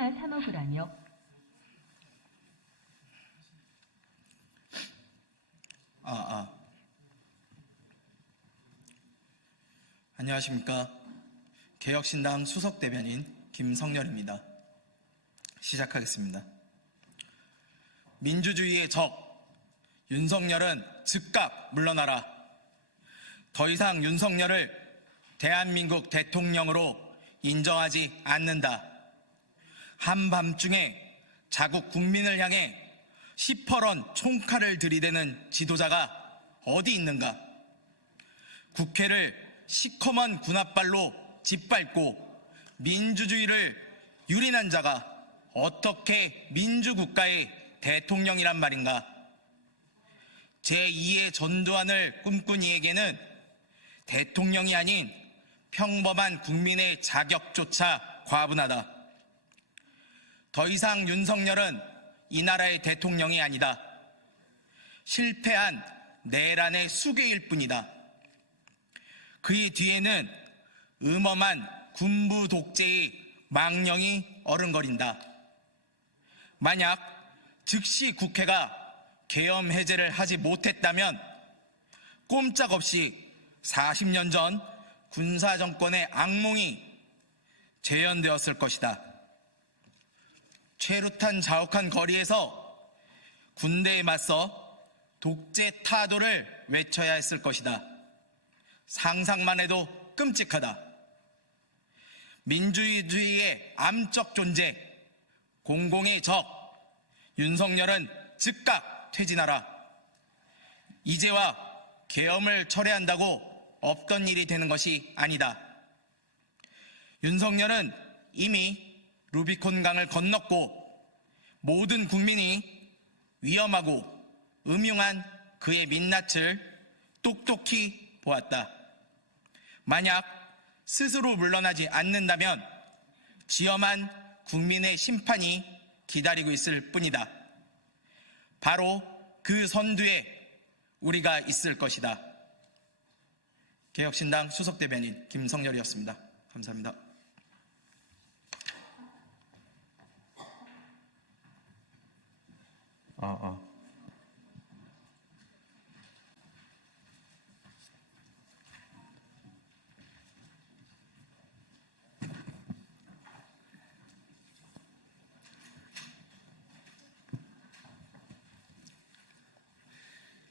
법이나 사먹으라며 안녕하십니까. 개혁신당 수석대변인 김성렬입니다. 시작하겠습니다. 민주주의의 적, 윤석열은 즉각 물러나라. 더 이상 윤석열을 대한민국 대통령으로 인정하지 않는다. 한밤중에 자국 국민을 향해 시퍼런 총칼을 들이대는 지도자가 어디 있는가? 국회를 시커먼 군홧발로 짓밟고 민주주의를 유린한 자가 어떻게 민주국가의 대통령이란 말인가? 제2의 전두환을 꿈꾼 이에게는 대통령이 아닌 평범한 국민의 자격조차 과분하다. 더 이상 윤석열은 이 나라의 대통령이 아니다. 실패한 내란의 수괴일 뿐이다. 그의 뒤에는 음험한 군부 독재의 망령이 어른거린다. 만약 즉시 국회가 계엄 해제를 하지 못했다면 꼼짝없이 40년 전 군사정권의 악몽이 재현되었을 것이다. 최루탄 자욱한 거리에서 군대에 맞서 독재 타도를 외쳐야 했을 것이다. 상상만 해도 끔찍하다. 민주주의의 암적 존재, 공공의 적, 윤석열은 즉각 퇴진하라. 이제와 계엄을 철회한다고 없던 일이 되는 것이 아니다. 윤석열은 이미 루비콘강을 건넜고 모든 국민이 위험하고 음흉한 그의 민낯을 똑똑히 보았다. 만약 스스로 물러나지 않는다면 지엄한 국민의 심판이 기다리고 있을 뿐이다. 바로 그 선두에 우리가 있을 것이다. 개혁신당 수석대변인 김성렬이었습니다. 감사합니다.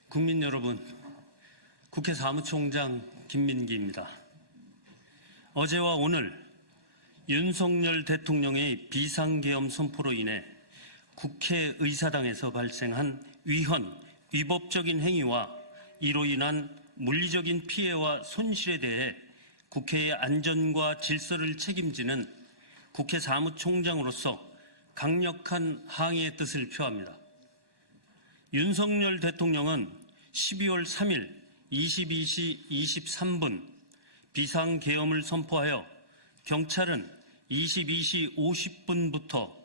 국민 여러분, 국회 사무총장 김민기입니다. 어제와 오늘 윤석열 대통령의 비상계엄 선포로 인해 국회의사당에서 발생한 위헌, 위법적인 행위와 이로 인한 물리적인 피해와 손실에 대해 국회의 안전과 질서를 책임지는 국회 사무총장으로서 강력한 항의의 뜻을 표합니다. 윤석열 대통령은 12월 3일 22시 23분 비상계엄을 선포하여 경찰은 22시 50분부터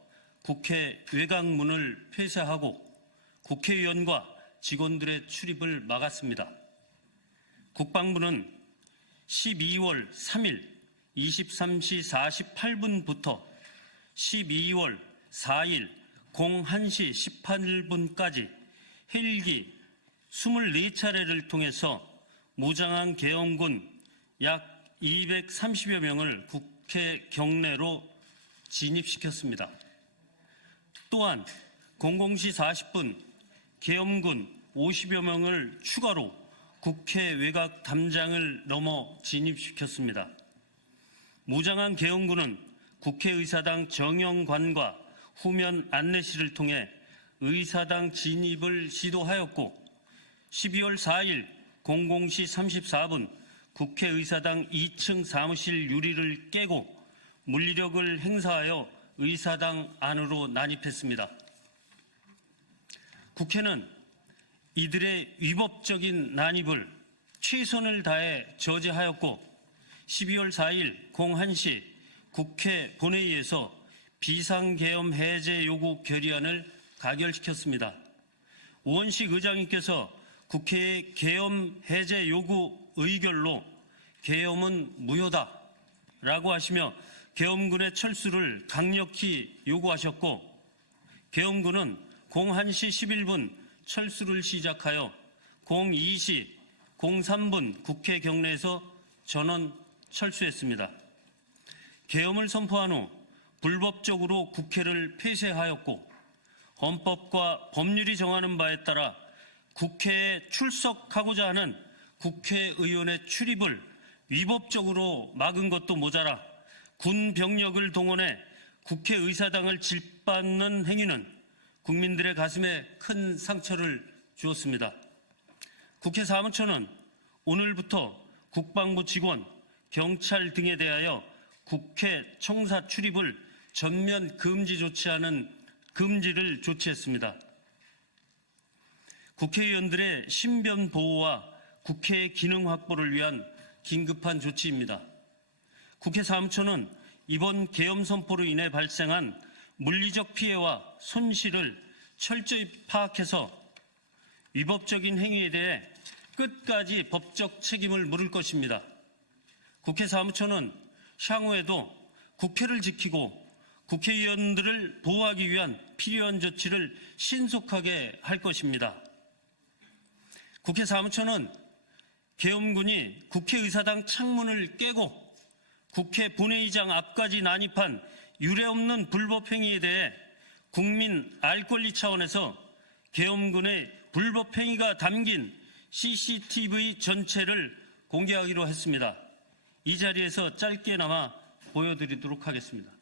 국회 외곽문을 폐쇄하고 국회의원과 직원들의 출입을 막았습니다. 국방부는 12월 3일 23시 48분부터 12월 4일 01시 18분까지 헬기 24차례를 통해서 무장한 계엄군 약 230여 명을 국회 경내로 진입시켰습니다. 또한 00시 40분 계엄군 50여 명을 추가로 국회 외곽 담장을 넘어 진입시켰습니다. 무장한 계엄군은 국회의사당 정영관과 후면 안내실을 통해 의사당 진입을 시도하였고 12월 4일 00시 34분 국회의사당 2층 사무실 유리를 깨고 물리력을 행사하여 의사당 안으로 난입했습니다. 국회는 이들의 위법적인 난입을 최선을 다해 저지하였고 12월 4일 01시 국회 본회의에서 비상계엄 해제 요구 결의안을 가결시켰습니다. 우원식 의장님께서 국회의 계엄 해제 요구 의결로 계엄은 무효다라고 하시며 계엄군의 철수를 강력히 요구하셨고 계엄군은 01시 11분 철수를 시작하여 02시 03분 국회 경내에서 전원 철수했습니다. 계엄을 선포한 후 불법적으로 국회를 폐쇄하였고 헌법과 법률이 정하는 바에 따라 국회에 출석하고자 하는 국회의원의 출입을 위법적으로 막은 것도 모자라 군 병력을 동원해 국회의사당을 짓밟는 행위는 국민들의 가슴에 큰 상처를 주었습니다. 국회 사무처는 오늘부터 국방부 직원, 경찰 등에 대하여 국회 청사 출입을 전면 금지 조치하는 금지를 조치했습니다. 국회의원들의 신변 보호와 국회의 기능 확보를 위한 긴급한 조치입니다. 국회 사무처는 이번 계엄 선포로 인해 발생한 물리적 피해와 손실을 철저히 파악해서 위법적인 행위에 대해 끝까지 법적 책임을 물을 것입니다. 국회 사무처는 향후에도 국회를 지키고 국회의원들을 보호하기 위한 필요한 조치를 신속하게 할 것입니다. 국회 사무처는 계엄군이 국회의사당 창문을 깨고 국회 본회의장 앞까지 난입한 유례없는 불법 행위에 대해 국민 알 권리 차원에서 계엄군의 불법 행위가 담긴 CCTV 전체를 공개하기로 했습니다. 이 자리에서 짧게나마 보여드리도록 하겠습니다.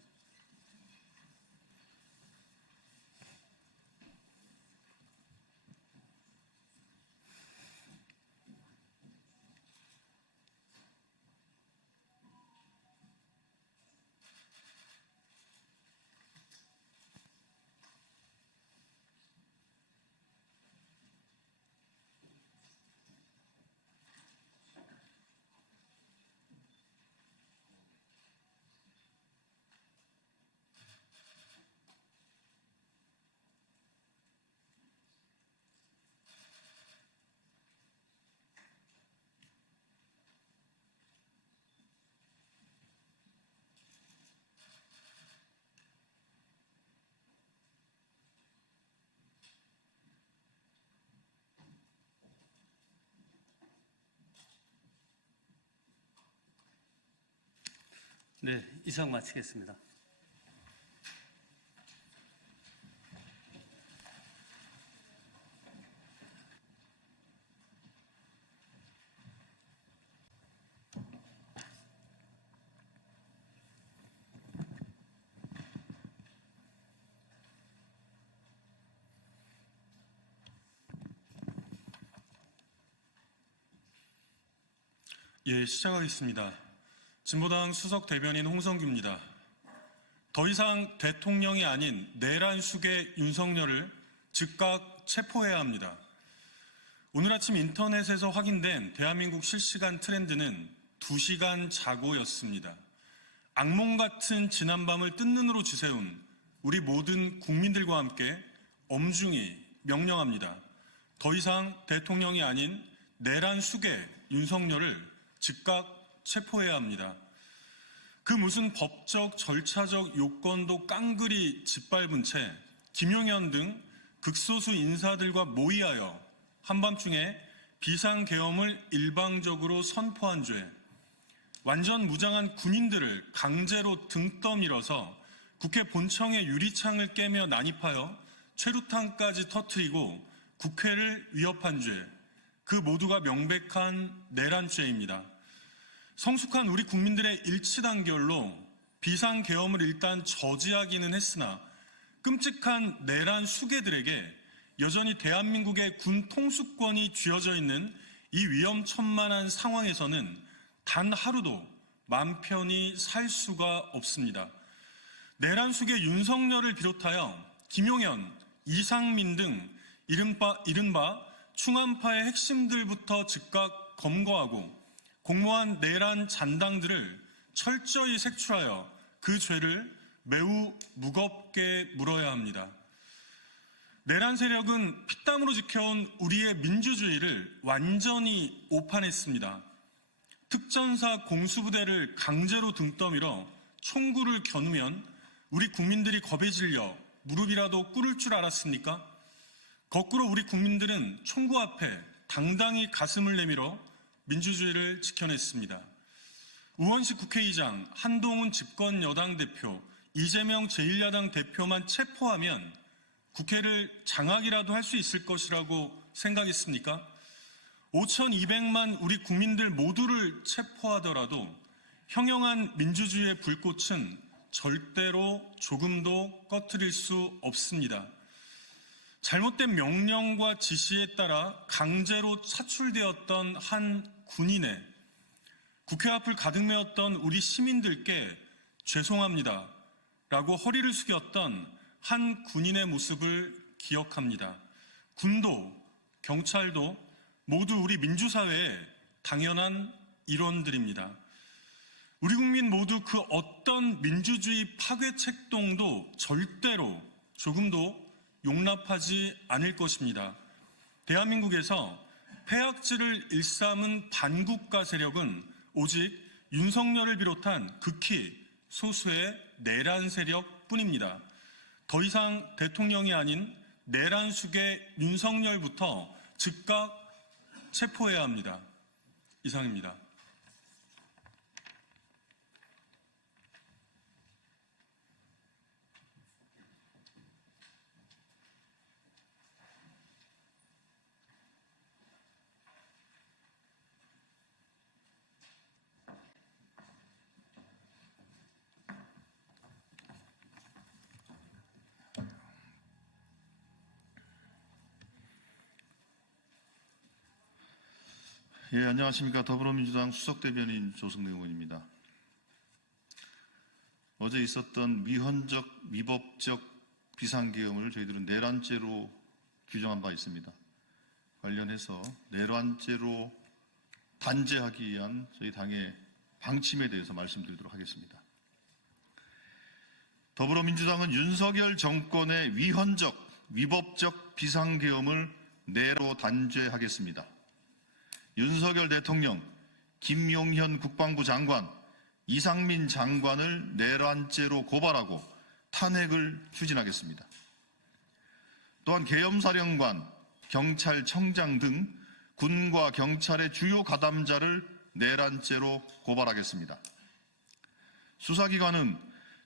네, 이상 마치겠습니다. 예, 시작하겠습니다. 진보당 수석 대변인 홍성규입니다. 더 이상 대통령이 아닌 내란 수계 윤석열을 즉각 체포해야 합니다. 오늘 아침 인터넷에서 확인된 대한민국 실시간 트렌드는 2시간 자고였습니다. 악몽 같은 지난밤을 뜬 눈으로 지새운 우리 모든 국민들과 함께 엄중히 명령합니다. 더 이상 대통령이 아닌 내란 수계 윤석열을 즉각 체포해야 합니다. 그 무슨 법적, 절차적 요건도 깡그리 짓밟은 채 김용현 등 극소수 인사들과 모의하여 한밤중에 비상계엄을 일방적으로 선포한 죄, 완전 무장한 군인들을 강제로 등 떠밀어서 국회 본청의 유리창을 깨며 난입하여 최루탄까지 터뜨리고 국회를 위협한 죄, 그 모두가 명백한 내란죄입니다. 성숙한 우리 국민들의 일치단결로 비상계엄을 일단 저지하기는 했으나 끔찍한 내란 수괴들에게 여전히 대한민국의 군 통수권이 쥐어져 있는 이 위험천만한 상황에서는 단 하루도 맘 편히 살 수가 없습니다. 내란 수괴 윤석열을 비롯하여 김용현, 이상민 등 이른바 충암파의 핵심들부터 즉각 검거하고 공모한 내란 잔당들을 철저히 색출하여 그 죄를 매우 무겁게 물어야 합니다. 내란 세력은 피땀으로 지켜온 우리의 민주주의를 완전히 오판했습니다. 특전사 공수부대를 강제로 등 떠밀어 총구를 겨누면 우리 국민들이 겁에 질려 무릎이라도 꿇을 줄 알았습니까? 거꾸로 우리 국민들은 총구 앞에 당당히 가슴을 내밀어 민주주의를 지켜냈습니다. 우원식 국회의장, 한동훈 집권 여당 대표, 이재명 제1야당 대표만 체포하면 국회를 장악이라도 할 수 있을 것이라고 생각했습니까? 5,200만 우리 국민들 모두를 체포하더라도 형용한 민주주의의 불꽃은 절대로 조금도 꺼트릴 수 없습니다. 잘못된 명령과 지시에 따라 강제로 차출되었던 한 군인의 국회 앞을 가득 메웠던 우리 시민들께 죄송합니다 라고 허리를 숙였던 한 군인의 모습을 기억합니다. 군도 경찰도 모두 우리 민주사회의 당연한 일원들입니다. 우리 국민 모두 그 어떤 민주주의 파괴 책동도 절대로 조금도 용납하지 않을 것입니다. 대한민국에서 폐악질을 일삼은 반국가 세력은 오직 윤석열을 비롯한 극히 소수의 내란 세력뿐입니다. 더 이상 대통령이 아닌 내란숙의 윤석열부터 즉각 체포해야 합니다. 이상입니다. 예, 안녕하십니까. 더불어민주당 수석대변인 조승래 의원입니다. 어제 있었던 미헌적, 미법적 비상계엄을 저희들은 내란죄로 규정한 바 있습니다. 관련해서 내란죄로 단죄하기 위한 저희 당의 방침에 대해서 말씀드리도록 하겠습니다. 더불어민주당은 윤석열 정권의 위헌적, 위법적 비상계엄을 내로 단죄하겠습니다. 윤석열 대통령, 김용현 국방부 장관, 이상민 장관을 내란죄로 고발하고 탄핵을 추진하겠습니다. 또한 계엄사령관, 경찰청장 등 군과 경찰의 주요 가담자를 내란죄로 고발하겠습니다. 수사기관은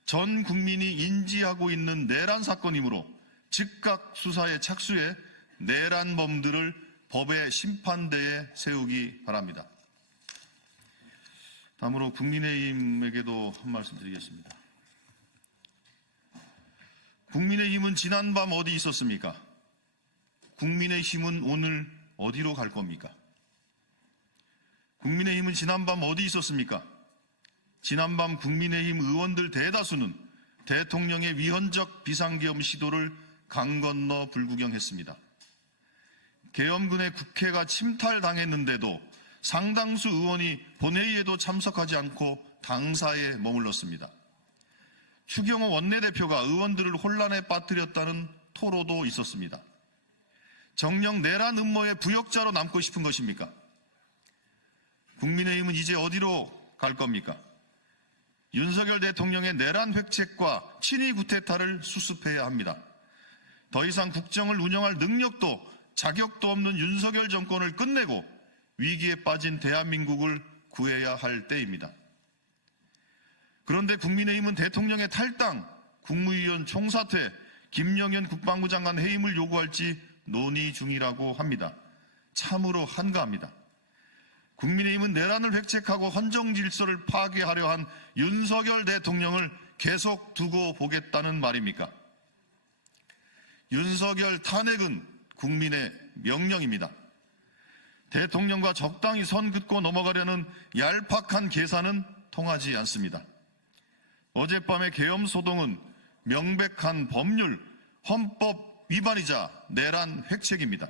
전 국민이 인지하고 있는 내란 사건이므로 즉각 수사에 착수해 내란범들을 법의 심판대에 세우기 바랍니다. 다음으로 국민의힘에게도 한 말씀 드리겠습니다. 국민의힘은 지난밤 어디 있었습니까? 국민의힘은 오늘 어디로 갈 겁니까? 국민의힘은 지난밤 어디 있었습니까? 지난밤 국민의힘 의원들 대다수는 대통령의 위헌적 비상계엄 시도를 강 건너 불구경했습니다. 계엄군의 국회가 침탈당했는데도 상당수 의원이 본회의에도 참석하지 않고 당사에 머물렀습니다. 추경호 원내대표가 의원들을 혼란에 빠뜨렸다는 토로도 있었습니다. 정녕 내란 음모의 부역자로 남고 싶은 것입니까? 국민의힘은 이제 어디로 갈 겁니까? 윤석열 대통령의 내란 획책과 친위 구테타를 수습해야 합니다. 더 이상 국정을 운영할 능력도 자격도 없는 윤석열 정권을 끝내고 위기에 빠진 대한민국을 구해야 할 때입니다. 그런데 국민의힘은 대통령의 탈당, 국무위원 총사퇴, 김영현 국방부 장관 해임을 요구할지 논의 중이라고 합니다. 참으로 한가합니다. 국민의힘은 내란을 획책하고 헌정 질서를 파괴하려 한 윤석열 대통령을 계속 두고 보겠다는 말입니까? 윤석열 탄핵은 국민의 명령입니다. 대통령과 적당히 선 긋고 넘어가려는 얄팍한 계산은 통하지 않습니다. 어젯밤의 계엄 소동은 명백한 법률, 헌법 위반이자 내란 획책입니다.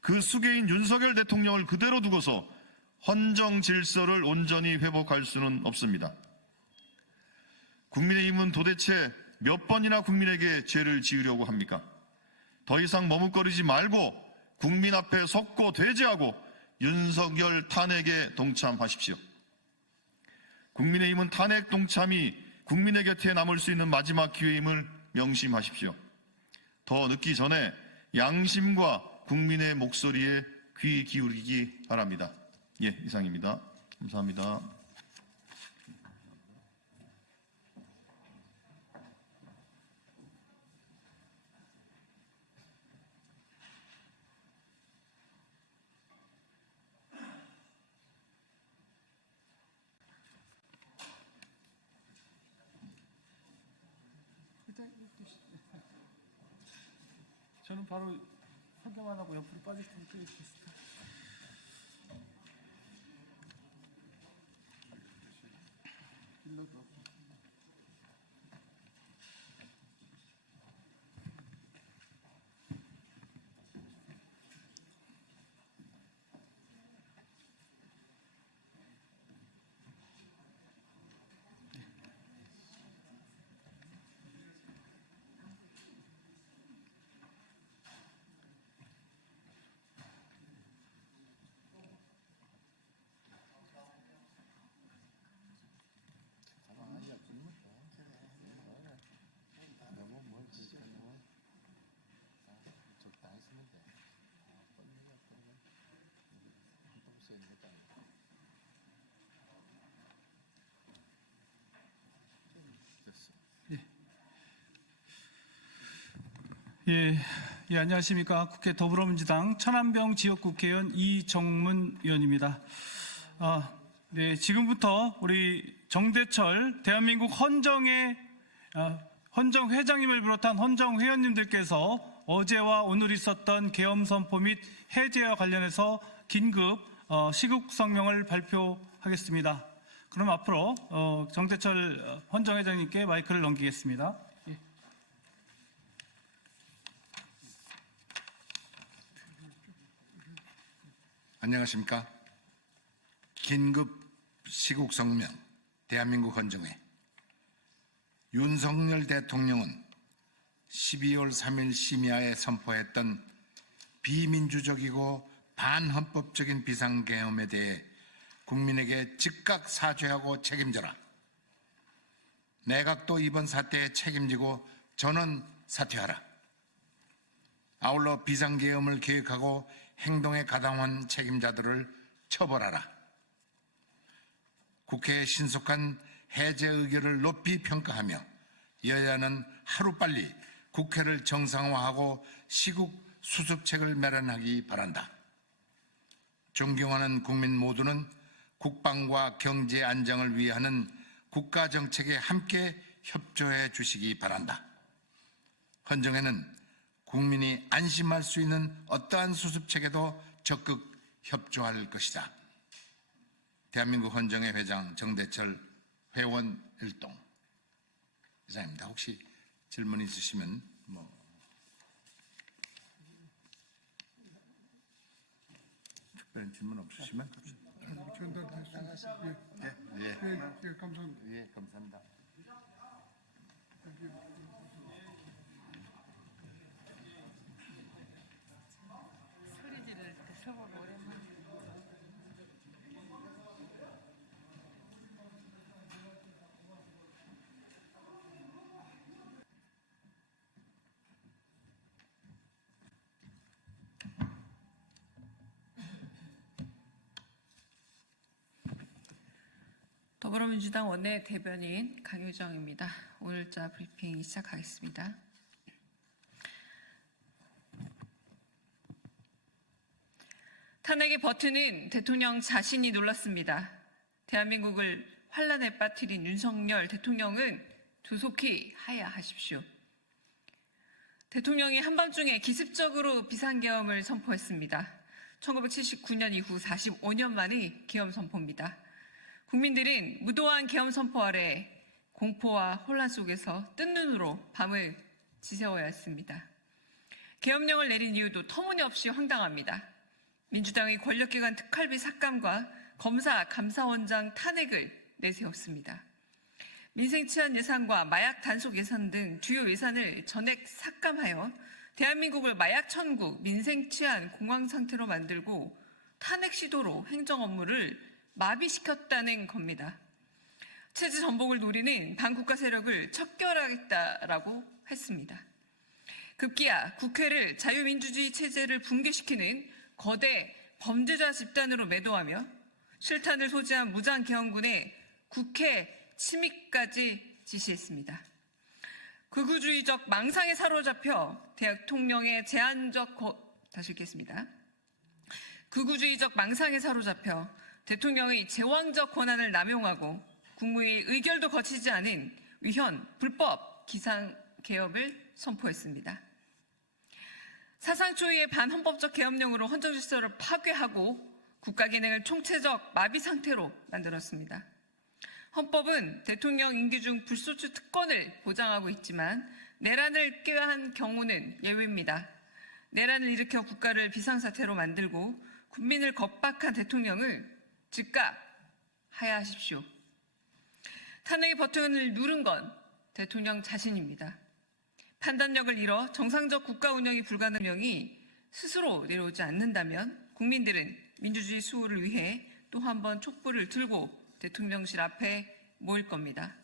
그 수괴인 윤석열 대통령을 그대로 두고서 헌정 질서를 온전히 회복할 수는 없습니다. 국민의힘은 도대체 몇 번이나 국민에게 죄를 지으려고 합니까? 더 이상 머뭇거리지 말고 국민 앞에 섰고 대제하고 윤석열 탄핵에 동참하십시오. 국민의힘은 탄핵 동참이 국민의 곁에 남을 수 있는 마지막 기회임을 명심하십시오. 더 늦기 전에 양심과 국민의 목소리에 귀 기울이기 바랍니다. 예, 이상입니다. 감사합니다. 저는 바로 소개만 하고 옆으로 빠질 테니까 이렇게 있을까요? 길러도 없고. 예, 안녕하십니까. 국회 더불어민주당 천안병 지역국회의원 이정문 의원입니다. 네, 지금부터 우리 정대철 대한민국 헌정 회장님을 비롯한 헌정 회원님들께서 어제와 오늘 있었던 계엄 선포 및 해제와 관련해서 긴급 시국 성명을 발표하겠습니다. 그럼 앞으로 정대철 헌정 회장님께 마이크를 넘기겠습니다. 안녕하십니까. 긴급 시국 성명 대한민국 헌정회. 윤석열 대통령은 12월 3일 심야에 선포했던 비민주적이고 반헌법적인 비상계엄에 대해 국민에게 즉각 사죄하고 책임져라. 내각도 이번 사태에 책임지고 전원 사퇴하라. 아울러 비상계엄을 계획하고 행동에 가담한 책임자들을 처벌하라. 국회의 신속한 해제 의결을 높이 평가하며 여야는 하루빨리 국회를 정상화하고 시국 수습책을 마련하기 바란다. 존경하는 국민 모두는 국방과 경제 안정을 위하는 국가 정책에 함께 협조해 주시기 바란다. 헌정회는 국민이 안심할 수 있는 어떠한 수습책에도 적극 협조할 것이다. 대한민국 헌정회 회장 정대철 회원 일동 이상입니다. 혹시 질문 있으시면 특별한 질문 없으시면 전달됐습니다. 예, 감사합니다. 예, 감사합니다. 소리지를 이렇게 서보고 오랜만에. 더불어민주당 원내대변인 강효정입니다. 오늘자 브리핑 시작하겠습니다. 탄핵의 버튼은 대통령 자신이 눌렀습니다. 대한민국을 환란에 빠뜨린 윤석열 대통령은 조속히 하야하십시오. 대통령이 한밤중에 기습적으로 비상계엄을 선포했습니다. 1979년 이후 45년 만의 계엄 선포입니다. 국민들은 무도한 계엄 선포 아래 공포와 혼란 속에서 뜬 눈으로 밤을 지새워야 했습니다. 계엄령을 내린 이유도 터무니없이 황당합니다. 민주당의 권력기관 특활비 삭감과 검사, 감사원장 탄핵을 내세웠습니다. 민생치안 예산과 마약 단속 예산 등 주요 예산을 전액 삭감하여 대한민국을 마약 천국, 민생치안 공황 상태로 만들고 탄핵 시도로 행정 업무를 마비시켰다는 겁니다. 체제 전복을 노리는 반국가 세력을 척결하겠다라고 했습니다. 급기야 국회를 자유민주주의 체제를 붕괴시키는 거대 범죄자 집단으로 매도하며 실탄을 소지한 무장개헌군의 국회 침입까지 지시했습니다. 극우주의적 망상에 사로잡혀 대통령의 다시 읽겠습니다. 극우주의적 망상에 사로잡혀 대통령의 제왕적 권한을 남용하고 국무회의 의결도 거치지 않은 위헌, 불법 기상개혁을 선포했습니다. 사상초유의 반헌법적 계엄령으로 헌정질서를 파괴하고 국가기능을 총체적 마비 상태로 만들었습니다. 헌법은 대통령 임기 중 불소추 특권을 보장하고 있지만 내란을 꾀한 경우는 예외입니다. 내란을 일으켜 국가를 비상사태로 만들고 국민을 겁박한 대통령을 즉각 하야하십시오. 탄핵의 버튼을 누른 건 대통령 자신입니다. 판단력을 잃어 정상적 국가 운영이 불가능한 명이 스스로 내려오지 않는다면 국민들은 민주주의 수호를 위해 또 한 번 촛불을 들고 대통령실 앞에 모일 겁니다.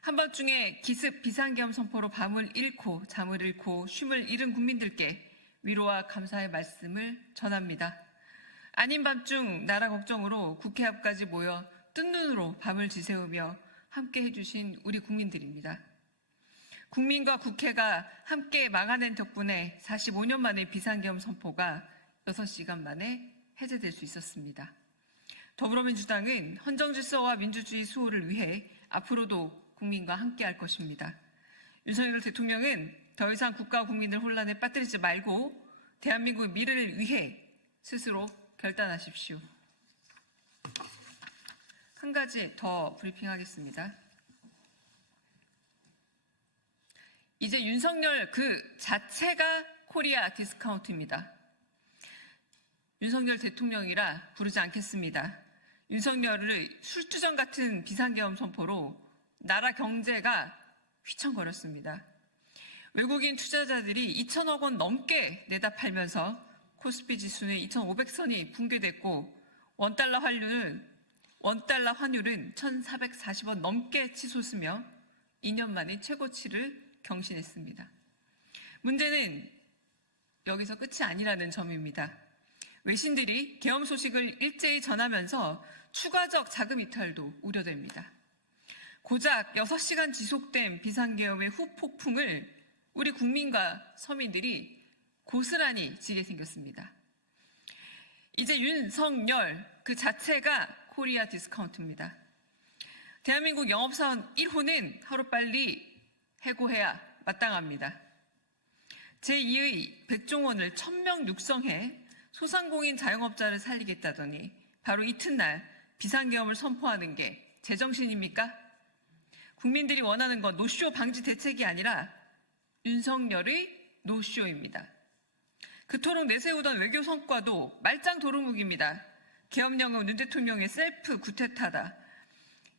한밤중에 기습 비상계엄 선포로 밤을 잃고 잠을 잃고 쉼을 잃은 국민들께 위로와 감사의 말씀을 전합니다. 아닌 밤중 나라 걱정으로 국회 앞까지 모여 뜬 눈으로 밤을 지새우며 함께 해주신 우리 국민들입니다. 국민과 국회가 함께 막아낸 덕분에 45년 만에 비상계엄 선포가 6시간 만에 해제될 수 있었습니다. 더불어민주당은 헌정질서와 민주주의 수호를 위해 앞으로도 국민과 함께할 것입니다. 윤석열 대통령은 더 이상 국가와 국민을 혼란에 빠뜨리지 말고 대한민국의 미래를 위해 스스로 결단하십시오. 한 가지 더 브리핑하겠습니다. 이제 윤석열 그 자체가 코리아 디스카운트입니다. 윤석열 대통령이라 부르지 않겠습니다. 윤석열을 술주정 같은 비상계엄 선포로 나라 경제가 휘청거렸습니다. 외국인 투자자들이 2천억 원 넘게 내다 팔면서 코스피 지수는 2,500선이 붕괴됐고 원달러 환율은 1,440원 넘게 치솟으며 2년 만에 최고치를 경신했습니다. 문제는 여기서 끝이 아니라는 점입니다. 외신들이 계엄 소식을 일제히 전하면서 추가적 자금 이탈도 우려됩니다. 고작 6시간 지속된 비상계엄의 후폭풍을 우리 국민과 서민들이 고스란히 지게 생겼습니다. 이제 윤석열 그 자체가 코리아 디스카운트입니다. 대한민국 영업사원 1호는 하루빨리 해고해야 마땅합니다. 제2의 백종원을 1000명 육성해 소상공인 자영업자를 살리겠다더니 바로 이튿날 비상계엄을 선포하는 게 제정신입니까? 국민들이 원하는 건 노쇼 방지 대책이 아니라 윤석열의 노쇼입니다. 그토록 내세우던 외교 성과도 말짱 도루묵입니다. 계엄령은 윤 대통령의 셀프 구태타다.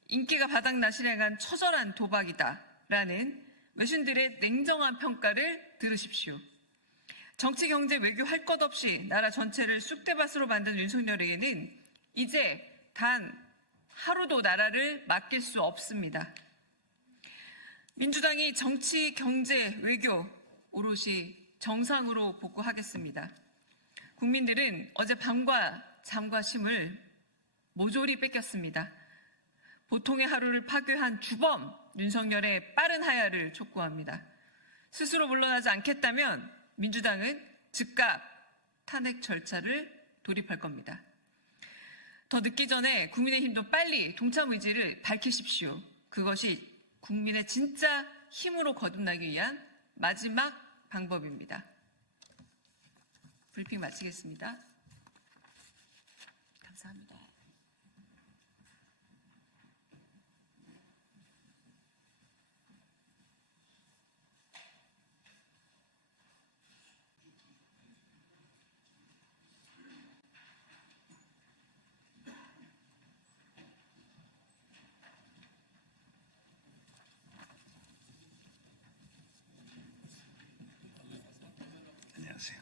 인기가 바닥나 실행한 처절한 도박이다. 라는 외신들의 냉정한 평가를 들으십시오. 정치, 경제, 외교 할 것 없이 나라 전체를 쑥대밭으로 만든 윤석열에게는 이제 단 하루도 나라를 맡길 수 없습니다. 민주당이 정치, 경제, 외교 오롯이 정상으로 복구하겠습니다. 국민들은 어제 밤과 잠과 쉼을 모조리 뺏겼습니다. 보통의 하루를 파괴한 주범 윤석열의 빠른 하야를 촉구합니다. 스스로 물러나지 않겠다면 민주당은 즉각 탄핵 절차를 돌입할 겁니다. 더 늦기 전에 국민의힘도 빨리 동참 의지를 밝히십시오. 그것이 국민의 진짜 힘으로 거듭나기 위한 마지막 방법입니다. 브리핑 마치겠습니다. 감사합니다. 안녕하세요.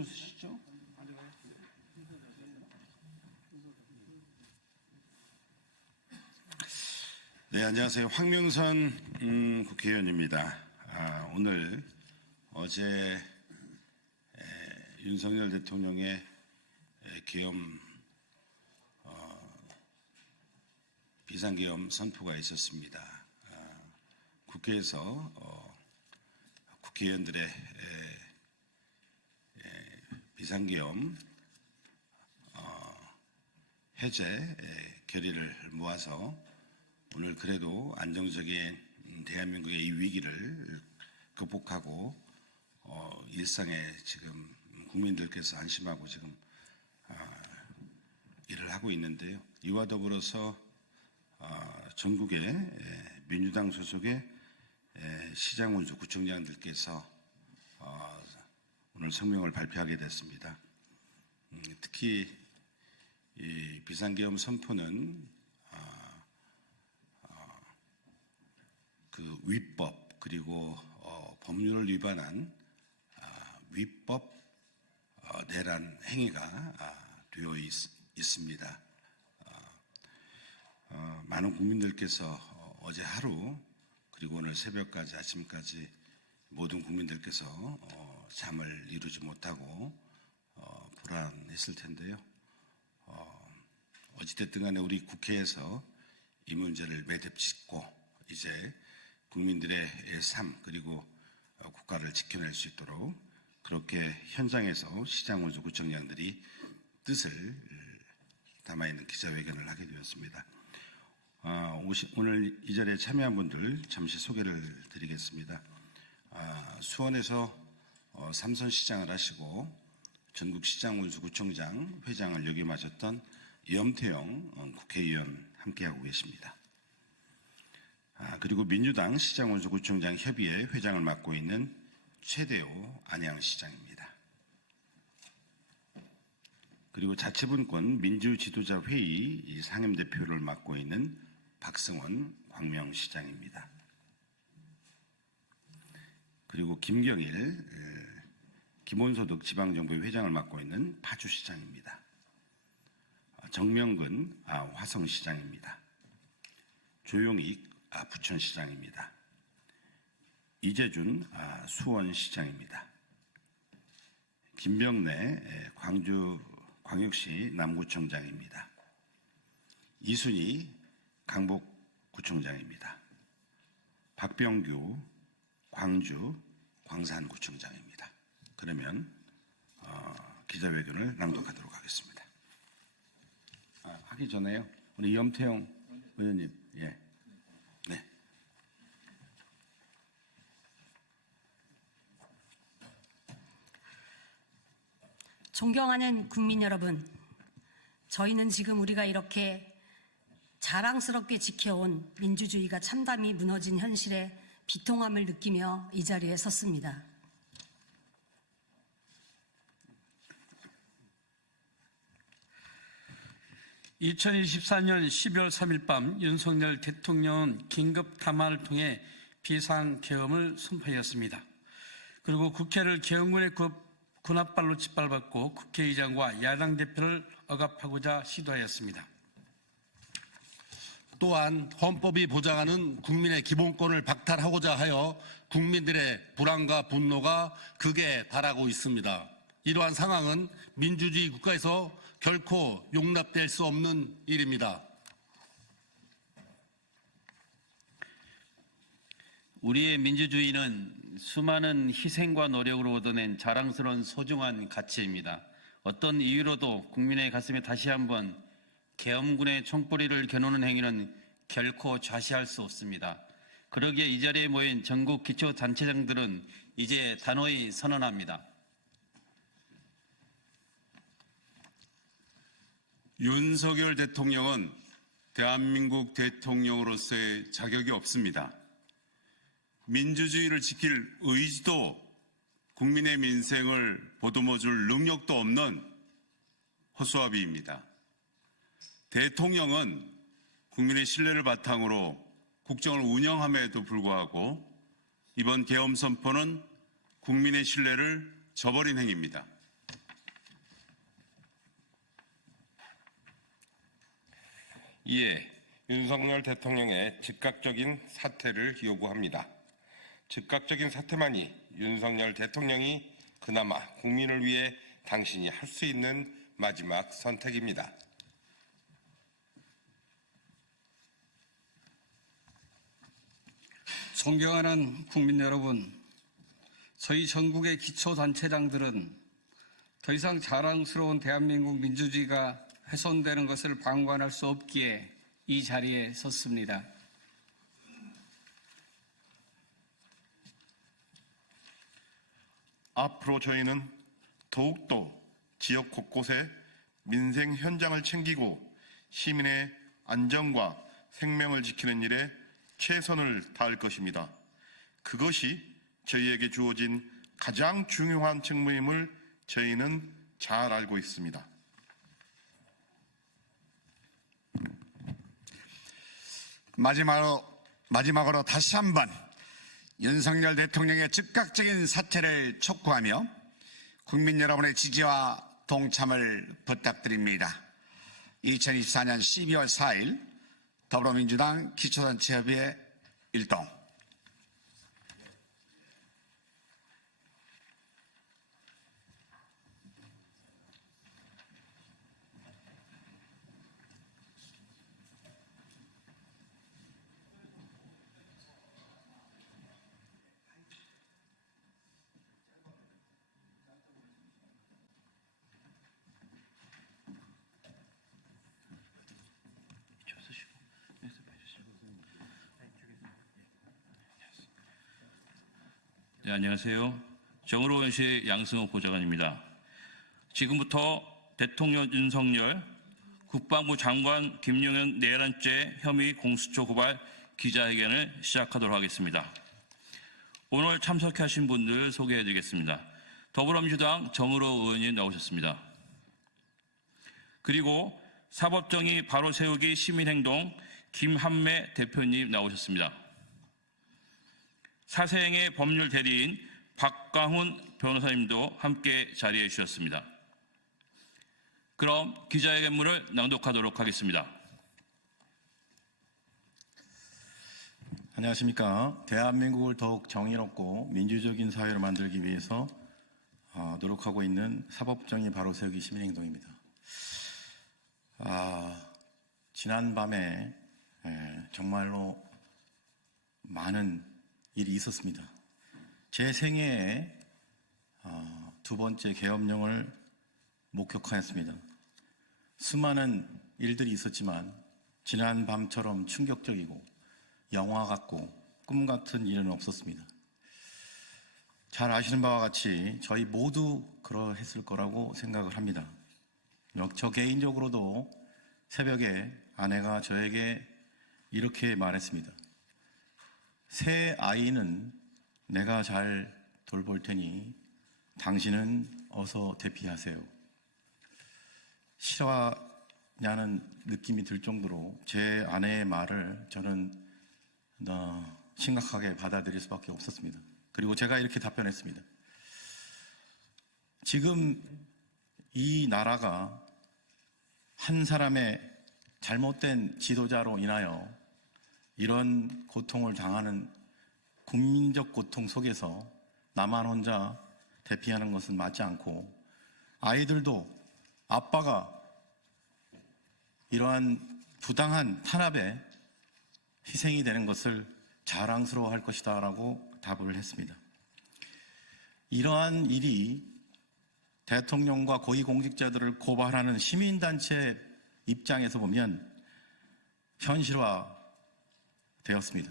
들어주시죠. 네, 안녕하세요. 황명선 국회의원입니다. 오늘 어제 윤석열 대통령의 계엄 비상계엄 선포가 있었습니다. 국회에서 국회의원들의 비상계엄 해제 결의를 모아서 오늘 그래도 안정적인 대한민국의 이 위기를 극복하고 일상에 지금 국민들께서 안심하고 지금 일을 하고 있는데요. 이와 더불어서 전국의 민주당 소속의 시장군수 구청장들께서 오늘 성명을 발표하게 됐습니다. 특히 이 비상계엄 선포는 그 위법 그리고 법률을 위반한 위법 내란 행위가 되어 있습니다. 많은 국민들께서 어제 하루 그리고 오늘 새벽까지 아침까지 모든 국민들께서 잠을 이루지 못하고 불안했을 텐데요. 어찌됐든 간에 우리 국회에서 이 문제를 매듭짓고 이제 국민들의 삶 그리고 국가를 지켜낼 수 있도록 그렇게 현장에서 시장군수 구청장들이 뜻을 담아있는 기자회견을 하게 되었습니다. 오늘 이 자리에 참여한 분들 잠시 소개를 드리겠습니다. 수원에서 삼선시장을 하시고 전국 시장군수 구청장 회장을 역임하셨던 염태영 국회의원 함께하고 계십니다. 그리고 민주당 시장군수 구청장 협의회 회장을 맡고 있는 최대호 안양시장입니다. 그리고 자치분권 민주지도자회의 상임대표를 맡고 있는 박승원 광명시장입니다. 그리고 김경일 기본소득 지방정부회 회장을 맡고 있는 파주시장입니다. 정명근 화성시장입니다. 조용익 부천시장입니다. 이재준 수원시장입니다. 김병래 광주광역시 남구청장입니다. 이순희 강북구청장입니다. 박병규 광주 광산구청장입니다. 그러면 기자회견을 낭독하도록 하겠습니다. 하기 전에요. 우리 염태영 의원님, 예, 네. 존경하는 국민 여러분, 저희는 지금 우리가 이렇게 자랑스럽게 지켜온 민주주의가 참담히 무너진 현실에 비통함을 느끼며 이 자리에 섰습니다. (2024년 12월 3일) 밤 윤석열 대통령은 긴급 담화를 통해 비상계엄을 선포하였습니다. 그리고 국회를 계엄군의 군합발로 짓밟았고 국회의장과 야당 대표를 억압하고자 시도하였습니다. 또한 헌법이 보장하는 국민의 기본권을 박탈하고자 하여 국민들의 불안과 분노가 극에 달하고 있습니다. 이러한 상황은 민주주의 국가에서 결코 용납될 수 없는 일입니다. 우리의 민주주의는 수많은 희생과 노력으로 얻어낸 자랑스러운 소중한 가치입니다. 어떤 이유로도 국민의 가슴에 다시 한번 계엄군의 총뿌리를 겨누는 행위는 결코 좌시할 수 없습니다. 그러기에 이 자리에 모인 전국 기초단체장들은 이제 단호히 선언합니다. 윤석열 대통령은 대한민국 대통령으로서의 자격이 없습니다. 민주주의를 지킬 의지도 국민의 민생을 보듬어줄 능력도 없는 허수아비입니다. 대통령은 국민의 신뢰를 바탕으로 국정을 운영함에도 불구하고 이번 계엄 선포는 국민의 신뢰를 저버린 행위입니다. 이에 윤석열 대통령의 즉각적인 사퇴를 요구합니다. 즉각적인 사퇴만이 윤석열 대통령이 그나마 국민을 위해 당신이 할 수 있는 마지막 선택입니다. 존경하는 국민 여러분, 저희 전국의 기초단체장들은 더 이상 자랑스러운 대한민국 민주주의가 훼손되는 것을 방관할 수 없기에 이 자리에 섰습니다. 앞으로 저희는 더욱더 지역 곳곳에 민생 현장을 챙기고 시민의 안전과 생명을 지키는 일에 최선을 다할 것입니다. 그것이 저희에게 주어진 가장 중요한 책무임을 저희는 잘 알고 있습니다. 마지막으로 다시 한번 윤석열 대통령의 즉각적인 사퇴를 촉구하며 국민 여러분의 지지와 동참을 부탁드립니다. 2024년 12월 4일 더불어민주당 기초단체협의회 일동. 네, 안녕하세요. 정의로운시의 양승호 보좌관입니다. 지금부터 대통령 윤석열, 국방부 장관 김용현 내란죄 혐의 공수처 고발 기자회견을 시작하도록 하겠습니다. 오늘 참석하신 분들 소개해드리겠습니다. 더불어민주당 정의로 의원님 나오셨습니다. 그리고 사법정의 바로 세우기 시민행동 김한매 대표님 나오셨습니다. 사생의 법률 대리인 박강훈 변호사님도 함께 자리해 주셨습니다. 그럼 기자회견문을 낭독하도록 하겠습니다. 안녕하십니까. 대한민국을 더욱 정의롭고 민주적인 사회로 만들기 위해서 노력하고 있는 사법정의 바로 세우기 시민행동입니다. 지난 밤에 정말로 많은 일이 있었습니다. 제 생애에 두 번째 계엄령을 목격하였습니다. 수많은 일들이 있었지만 지난 밤처럼 충격적이고 영화 같고 꿈 같은 일은 없었습니다. 잘 아시는 바와 같이 저희 모두 그러했을 거라고 생각을 합니다. 저 개인적으로도 새벽에 아내가 저에게 이렇게 말했습니다. 새 아이는 내가 잘 돌볼 테니 당신은 어서 대피하세요. 실화냐는 느낌이 들 정도로 제 아내의 말을 저는 심각하게 받아들일 수밖에 없었습니다. 그리고 제가 이렇게 답변했습니다. 지금 이 나라가 한 사람의 잘못된 지도자로 인하여 이런 고통을 당하는 국민적 고통 속에서 나만 혼자 대피하는 것은 맞지 않고 아이들도 아빠가 이러한 부당한 탄압에 희생이 되는 것을 자랑스러워할 것이다 라고 답을 했습니다. 이러한 일이 대통령과 고위공직자들을 고발하는 시민단체 입장에서 보면 현실화 되었습니다.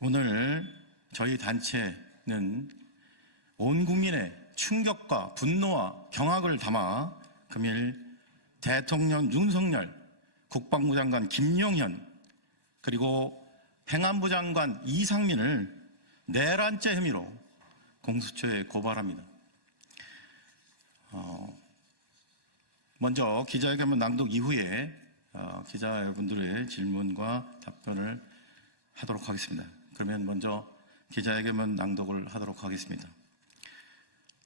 오늘 저희 단체는 온 국민의 충격과 분노와 경악을 담아 금일 대통령 윤석열, 국방부 장관 김용현, 그리고 행안부 장관 이상민을 내란죄 혐의로 공수처에 고발합니다. 먼저 기자회견문 낭독 이후에 기자분들의 질문과 답변을 하도록 하겠습니다. 그러면 먼저 기자회견문 낭독을 하도록 하겠습니다.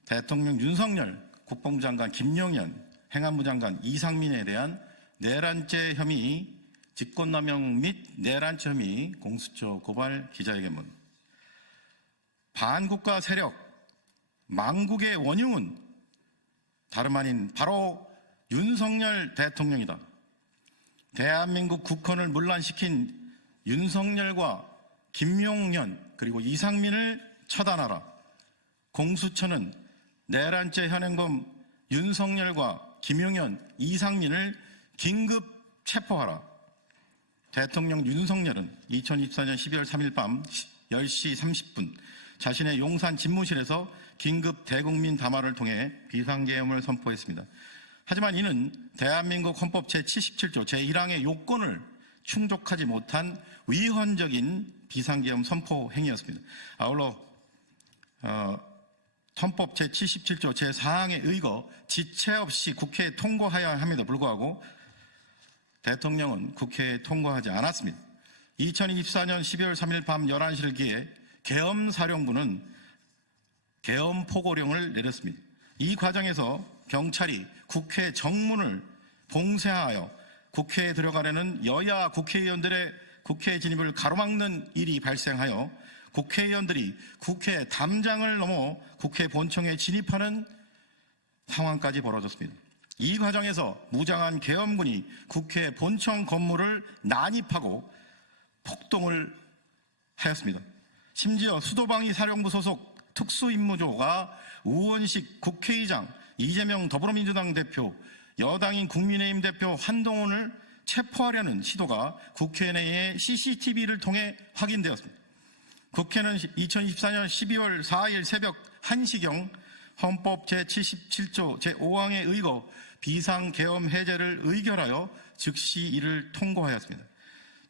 대통령 윤석열, 국방부 장관 김용현, 행안부 장관 이상민에 대한 내란죄 혐의, 직권남용 및 내란죄 혐의 공수처 고발 기자회견문. 반국가 세력 망국의 원흉은 다름 아닌 바로 윤석열 대통령이다. 대한민국 국헌을 문란시킨 윤석열과 김용현 그리고 이상민을 처단하라. 공수처는 내란죄 현행범 윤석열과 김용현, 이상민을 긴급 체포하라. 대통령 윤석열은 2024년 12월 3일 밤 10시 30분 자신의 용산 집무실에서 긴급 대국민 담화를 통해 비상계엄을 선포했습니다. 하지만 이는 대한민국 헌법 제77조 제1항의 요건을 충족하지 못한 위헌적인 비상계엄 선포 행위였습니다. 아울러 헌법 제77조 제4항에 의거 지체 없이 국회에 통과해야 함에도 불구하고 대통령은 국회에 통과하지 않았습니다. 2024년 12월 3일 밤 11시를 기해 계엄사령부는 계엄 포고령을 내렸습니다. 이 과정에서 경찰이 국회 정문을 봉쇄하여 국회에 들어가려는 여야 국회의원들의 국회 진입을 가로막는 일이 발생하여 국회의원들이 국회 담장을 넘어 국회 본청에 진입하는 상황까지 벌어졌습니다. 이 과정에서 무장한 계엄군이 국회 본청 건물을 난입하고 폭동을 하였습니다. 심지어 수도방위 사령부 소속 특수임무조가 우원식 국회의장, 이재명 더불어민주당 대표, 여당인 국민의힘 대표 한동훈을 체포하려는 시도가 국회 내의 CCTV를 통해 확인되었습니다. 국회는 2024년 12월 4일 새벽 1시경 헌법 제77조 제5항에 의거 비상계엄 해제를 의결하여 즉시 이를 통과하였습니다.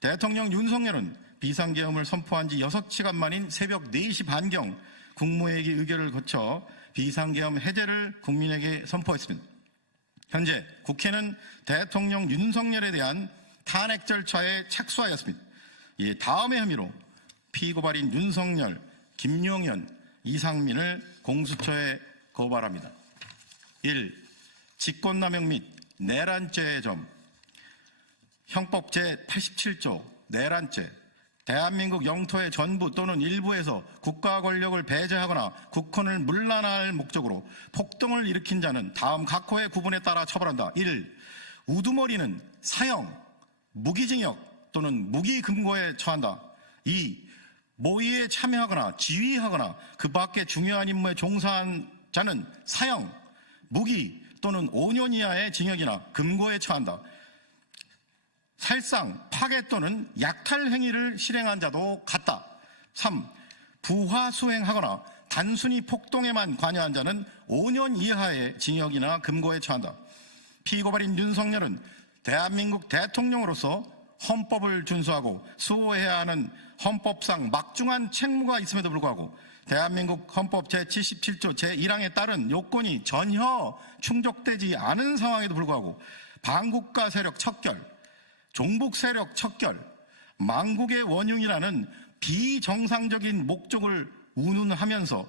대통령 윤석열은 비상계엄을 선포한 지 6시간 만인 새벽 4시 반경 국무회의 의결을 거쳐 비상계엄 해제를 국민에게 선포했습니다. 현재 국회는 대통령 윤석열에 대한 탄핵 절차에 착수하였습니다. 이 다음의 혐의로 피고발인 윤석열, 김용현, 이상민을 공수처에 고발합니다. 1. 직권남용 및 내란죄의 점. 형법 제87조 내란죄. 대한민국 영토의 전부 또는 일부에서 국가 권력을 배제하거나 국헌을 문란할 목적으로 폭동을 일으킨 자는 다음 각호의 구분에 따라 처벌한다. 1. 우두머리는 사형, 무기징역 또는 무기금고에 처한다. 2. 모의에 참여하거나 지휘하거나 그 밖의 중요한 임무에 종사한 자는 사형, 무기 또는 5년 이하의 징역이나 금고에 처한다. 살상, 파괴 또는 약탈 행위를 실행한 자도 같다. 3. 부하 수행하거나 단순히 폭동에만 관여한 자는 5년 이하의 징역이나 금고에 처한다. 피고발인 윤석열은 대한민국 대통령으로서 헌법을 준수하고 수호해야 하는 헌법상 막중한 책무가 있음에도 불구하고 대한민국 헌법 제77조 제1항에 따른 요건이 전혀 충족되지 않은 상황에도 불구하고 반국가 세력 척결, 종북 세력 척결, 망국의 원흉이라는 비정상적인 목적을 운운하면서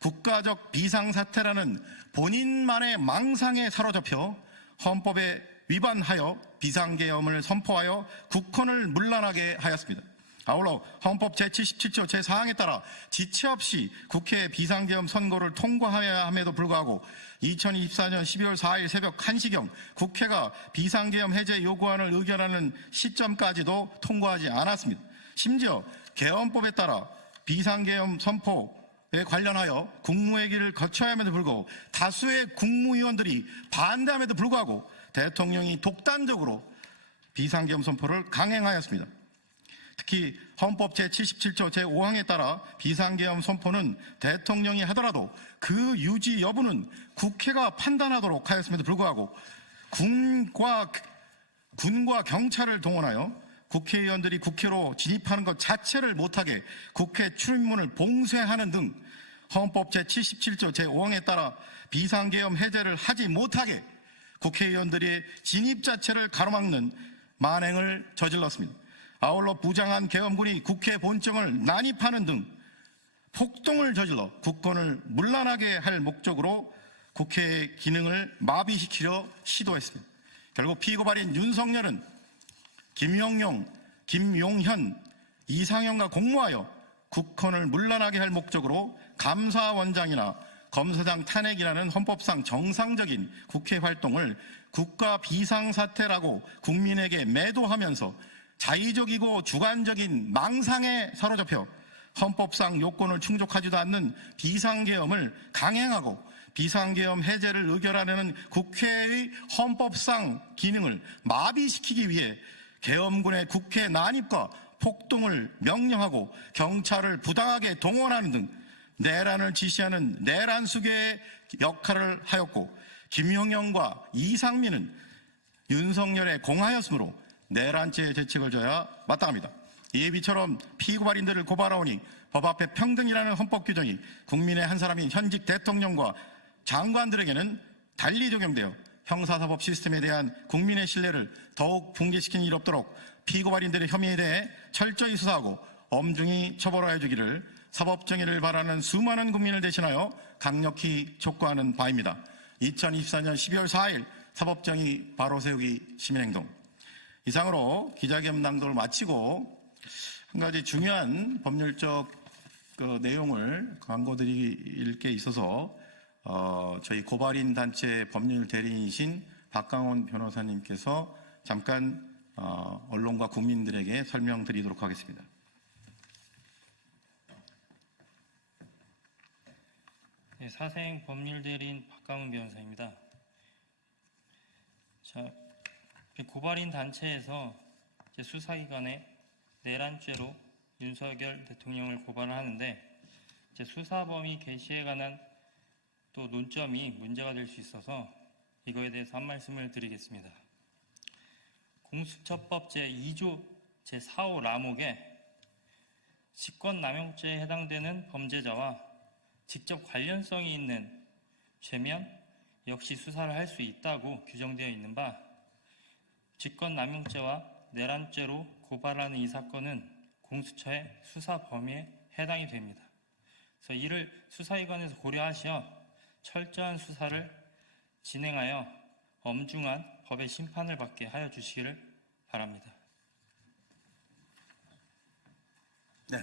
국가적 비상사태라는 본인만의 망상에 사로잡혀 헌법에 위반하여 비상계엄을 선포하여 국헌을 문란하게 하였습니다. 아울러 헌법 제77조 제4항에 따라 지체 없이 국회 비상계엄 선고를 통과해야 함에도 불구하고 2024년 12월 4일 새벽 1시경 국회가 비상계엄 해제 요구안을 의결하는 시점까지도 통과하지 않았습니다. 심지어 계엄법에 따라 비상계엄 선포에 관련하여 국무회의를 거쳐야 함에도 불구하고 다수의 국무위원들이 반대함에도 불구하고 대통령이 독단적으로 비상계엄 선포를 강행하였습니다. 특히 헌법 제77조 제5항에 따라 비상계엄 선포는 대통령이 하더라도 그 유지 여부는 국회가 판단하도록 하였음에도 불구하고 군과 경찰을 동원하여 국회의원들이 국회로 진입하는 것 자체를 못하게 국회 출입문을 봉쇄하는 등 헌법 제77조 제5항에 따라 비상계엄 해제를 하지 못하게 국회의원들의 진입 자체를 가로막는 만행을 저질렀습니다. 아울러 부장한 계엄군이 국회 본청을 난입하는 등 폭동을 저질러 국권을 문란하게 할 목적으로 국회의 기능을 마비시키려 시도했습니다. 결국 피고발인 윤석열은 김용현, 이상현과 공모하여 국헌을 문란하게 할 목적으로 감사원장이나 검사장 탄핵이라는 헌법상 정상적인 국회 활동을 국가 비상사태라고 국민에게 매도하면서 자의적이고 주관적인 망상에 사로잡혀 헌법상 요건을 충족하지도 않는 비상계엄을 강행하고 비상계엄 해제를 의결하려는 국회의 헌법상 기능을 마비시키기 위해 계엄군의 국회 난입과 폭동을 명령하고 경찰을 부당하게 동원하는 등 내란을 지시하는 내란수계의 역할을 하였고, 김용현과 이상민은 윤석열에 공하였으므로 내란죄 대책을 져야 마땅합니다. 이에 비처럼 피고발인들을 고발하오니 법 앞에 평등이라는 헌법 규정이 국민의 한 사람인 현직 대통령과 장관들에게는 달리 적용되어 형사사법 시스템에 대한 국민의 신뢰를 더욱 붕괴시키는 일 없도록 피고발인들의 혐의에 대해 철저히 수사하고 엄중히 처벌하여 주기를 사법정의를 바라는 수많은 국민을 대신하여 강력히 촉구하는 바입니다. 2024년 12월 4일 사법정의 바로세우기 시민행동. 이상으로 기자회견 낭독을 마치고 한 가지 중요한 법률적 내용을 광고드릴 게 있어서 저희 고발인 단체 법률 대리인이신 박강원 변호사님께서 잠깐 언론과 국민들에게 설명드리도록 하겠습니다. 네, 사생 법률 대리인 박강원 변호사입니다. 고발인 단체에서 수사기관에 내란죄로 윤석열 대통령을 고발을 하는데 수사 범위 개시에 관한 또 논점이 문제가 될 수 있어서 이거에 대해서 한 말씀을 드리겠습니다. 공수처법 제2조 제4호 라목에 직권남용죄에 해당되는 범죄자와 직접 관련성이 있는 죄면 역시 수사를 할 수 있다고 규정되어 있는 바, 직권남용죄와 내란죄로 고발하는 이 사건은 공수처의 수사 범위에 해당이 됩니다. 그래서 이를 수사기관에서 고려하시어 철저한 수사를 진행하여 엄중한 법의 심판을 받게 하여 주시기를 바랍니다. 네,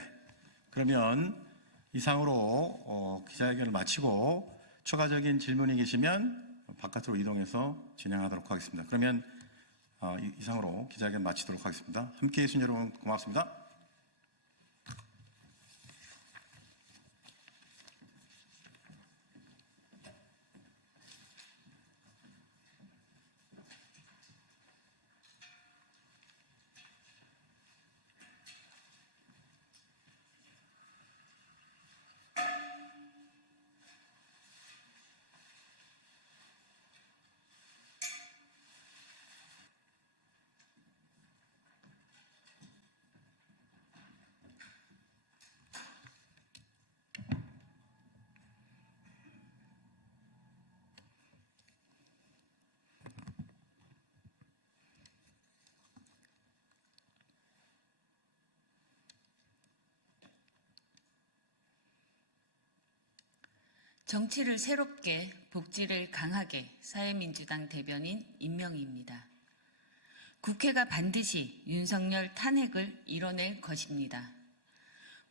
그러면 이상으로 기자회견을 마치고 추가적인 질문이 계시면 바깥으로 이동해서 진행하도록 하겠습니다. 그러면 이상으로 기자회견 마치도록 하겠습니다. 함께해 주신 여러분 고맙습니다. 정치를 새롭게, 복지를 강하게 사회민주당 대변인 임명희입니다. 국회가 반드시 윤석열 탄핵을 이뤄낼 것입니다.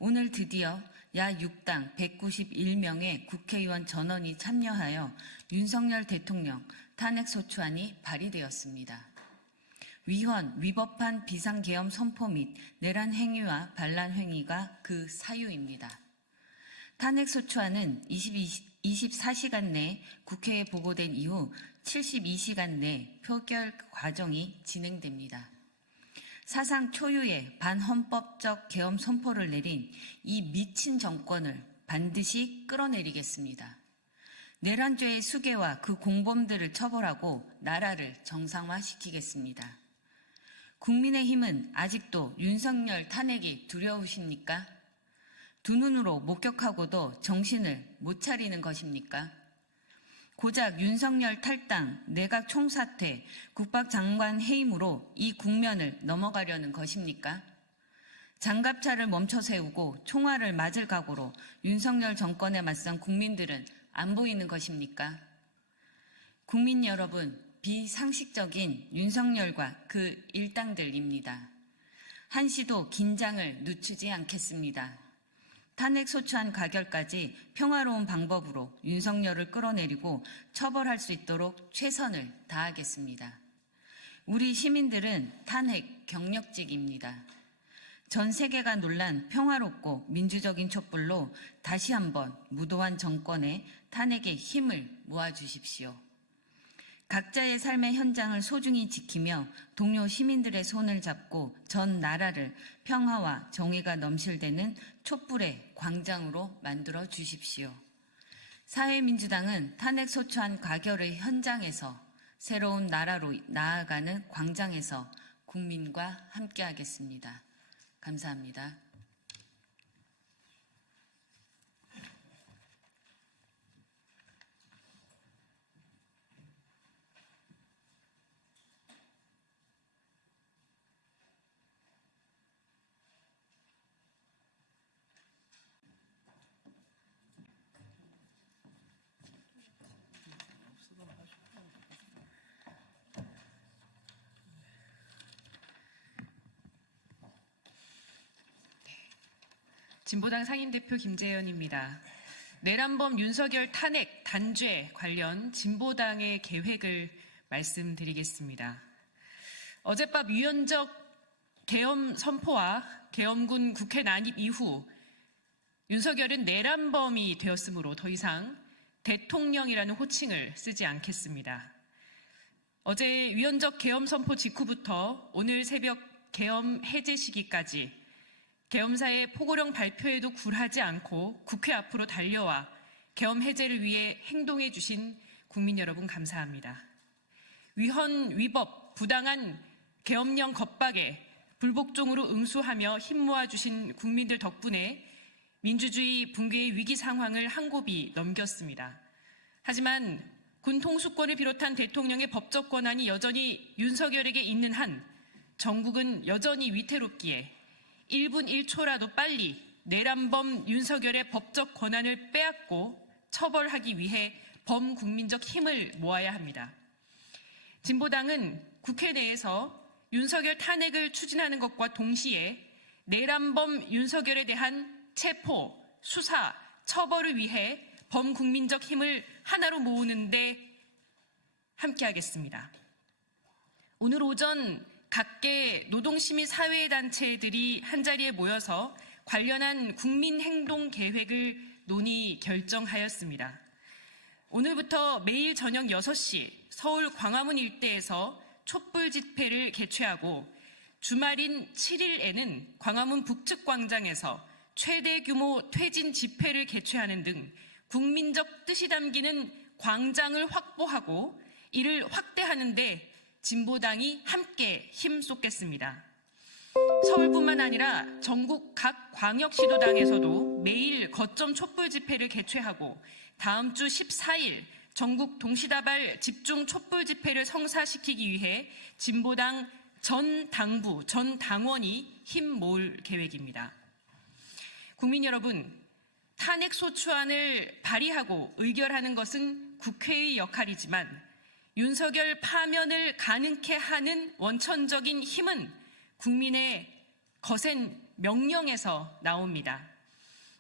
오늘 드디어 야 6당 191명의 국회의원 전원이 참여하여 윤석열 대통령 탄핵소추안이 발의되었습니다. 위헌, 위법한 비상계엄 선포 및 내란 행위와 반란 행위가 그 사유입니다. 탄핵소추안은 24시간 내 국회에 보고된 이후 72시간 내 표결 과정이 진행됩니다. 사상 초유의 반헌법적 계엄 선포를 내린 이 미친 정권을 반드시 끌어내리겠습니다. 내란죄의 수괴와 그 공범들을 처벌하고 나라를 정상화시키겠습니다. 국민의힘은 아직도 윤석열 탄핵이 두려우십니까? 두 눈으로 목격하고도 정신을 못 차리는 것입니까? 고작 윤석열 탈당, 내각 총사퇴, 국방장관 해임으로 이 국면을 넘어가려는 것입니까? 장갑차를 멈춰 세우고 총알을 맞을 각오로 윤석열 정권에 맞선 국민들은 안 보이는 것입니까? 국민 여러분, 비상식적인 윤석열과 그 일당들입니다. 한시도 긴장을 늦추지 않겠습니다. 탄핵 소추안 가결까지 평화로운 방법으로 윤석열을 끌어내리고 처벌할 수 있도록 최선을 다하겠습니다. 우리 시민들은 탄핵 경력직입니다. 전 세계가 놀란 평화롭고 민주적인 촛불로 다시 한번 무도한 정권의 탄핵에 힘을 모아주십시오. 각자의 삶의 현장을 소중히 지키며 동료 시민들의 손을 잡고 전 나라를 평화와 정의가 넘실대는 촛불의 광장으로 만들어 주십시오. 사회민주당은 탄핵 소추안 가결의 현장에서 새로운 나라로 나아가는 광장에서 국민과 함께하겠습니다. 감사합니다. 진보당 상임대표 김재현입니다. 내란범 윤석열 탄핵 단죄 관련 진보당의 계획을 말씀드리겠습니다. 어젯밤 유연적 계엄 선포와 계엄군 국회 난입 이후 윤석열은 내란범이 되었으므로 더 이상 대통령이라는 호칭을 쓰지 않겠습니다. 어제 유연적 계엄 선포 직후부터 오늘 새벽 계엄 해제 시기까지 계엄사의 포고령 발표에도 굴하지 않고 국회 앞으로 달려와 계엄 해제를 위해 행동해 주신 국민 여러분 감사합니다. 위헌, 위법, 부당한 계엄령 겁박에 불복종으로 응수하며 힘 모아주신 국민들 덕분에 민주주의 붕괴의 위기 상황을 한곱이 넘겼습니다. 하지만 군 통수권을 비롯한 대통령의 법적 권한이 여전히 윤석열에게 있는 한 정국은 여전히 위태롭기에 1분 1초라도 빨리 내란범 윤석열의 법적 권한을 빼앗고 처벌하기 위해 범국민적 힘을 모아야 합니다. 진보당은 국회 내에서 윤석열 탄핵을 추진하는 것과 동시에 내란범 윤석열에 대한 체포, 수사, 처벌을 위해 범국민적 힘을 하나로 모으는데 함께하겠습니다. 오늘 오전 각계 노동시민사회단체들이 한자리에 모여서 관련한 국민행동계획을 논의 결정하였습니다. 오늘부터 매일 저녁 6시 서울 광화문 일대에서 촛불 집회를 개최하고 주말인 7일에는 광화문 북측 광장에서 최대 규모 퇴진 집회를 개최하는 등 국민적 뜻이 담기는 광장을 확보하고 이를 확대하는 데 진보당이 함께 힘쏟겠습니다. 서울뿐만 아니라 전국 각 광역시도당에서도 매일 거점 촛불 집회를 개최하고 다음 주 14일 전국 동시다발 집중 촛불 집회를 성사시키기 위해 진보당 전 당부, 전 당원이 힘 모을 계획입니다. 국민 여러분, 탄핵 소추안을 발의하고 의결하는 것은 국회의 역할이지만 윤석열 파면을 가능케 하는 원천적인 힘은 국민의 거센 명령에서 나옵니다.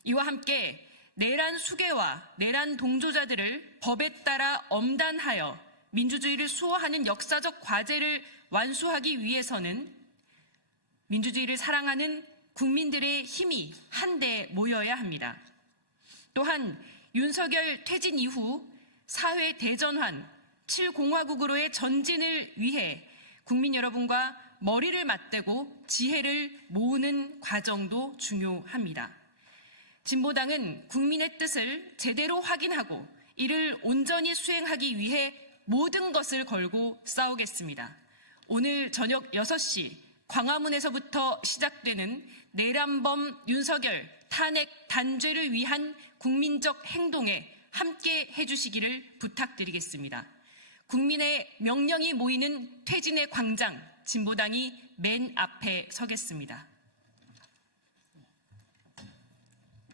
이와 함께 내란 수괴와 내란 동조자들을 법에 따라 엄단하여 민주주의를 수호하는 역사적 과제를 완수하기 위해서는 민주주의를 사랑하는 국민들의 힘이 한데 모여야 합니다. 또한 윤석열 퇴진 이후 사회 대전환, 7공화국으로의 전진을 위해 국민 여러분과 머리를 맞대고 지혜를 모으는 과정도 중요합니다. 진보당은 국민의 뜻을 제대로 확인하고 이를 온전히 수행하기 위해 모든 것을 걸고 싸우겠습니다. 오늘 저녁 6시 광화문에서부터 시작되는 내란범 윤석열 탄핵 단죄를 위한 국민적 행동에 함께 해주시기를 부탁드리겠습니다. 국민의 명령이 모이는 퇴진의 광장, 진보당이 맨 앞에 서겠습니다.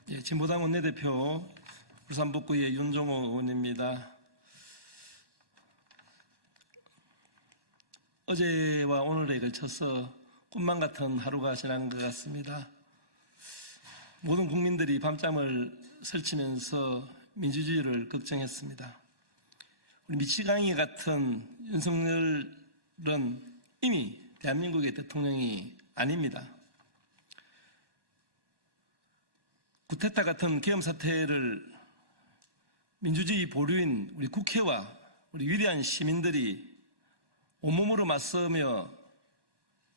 예, 진보당 원내대표 울산북구의 윤종호 의원입니다. 어제와 오늘에 걸쳐서 꿈만 같은 하루가 지난 것 같습니다. 모든 국민들이 밤잠을 설치면서 민주주의를 걱정했습니다. 우리 미치광이 같은 윤석열은 이미 대한민국의 대통령이 아닙니다. 구테타 같은 계엄 사태를 민주주의 보류인 우리 국회와 우리 위대한 시민들이 온몸으로 맞서며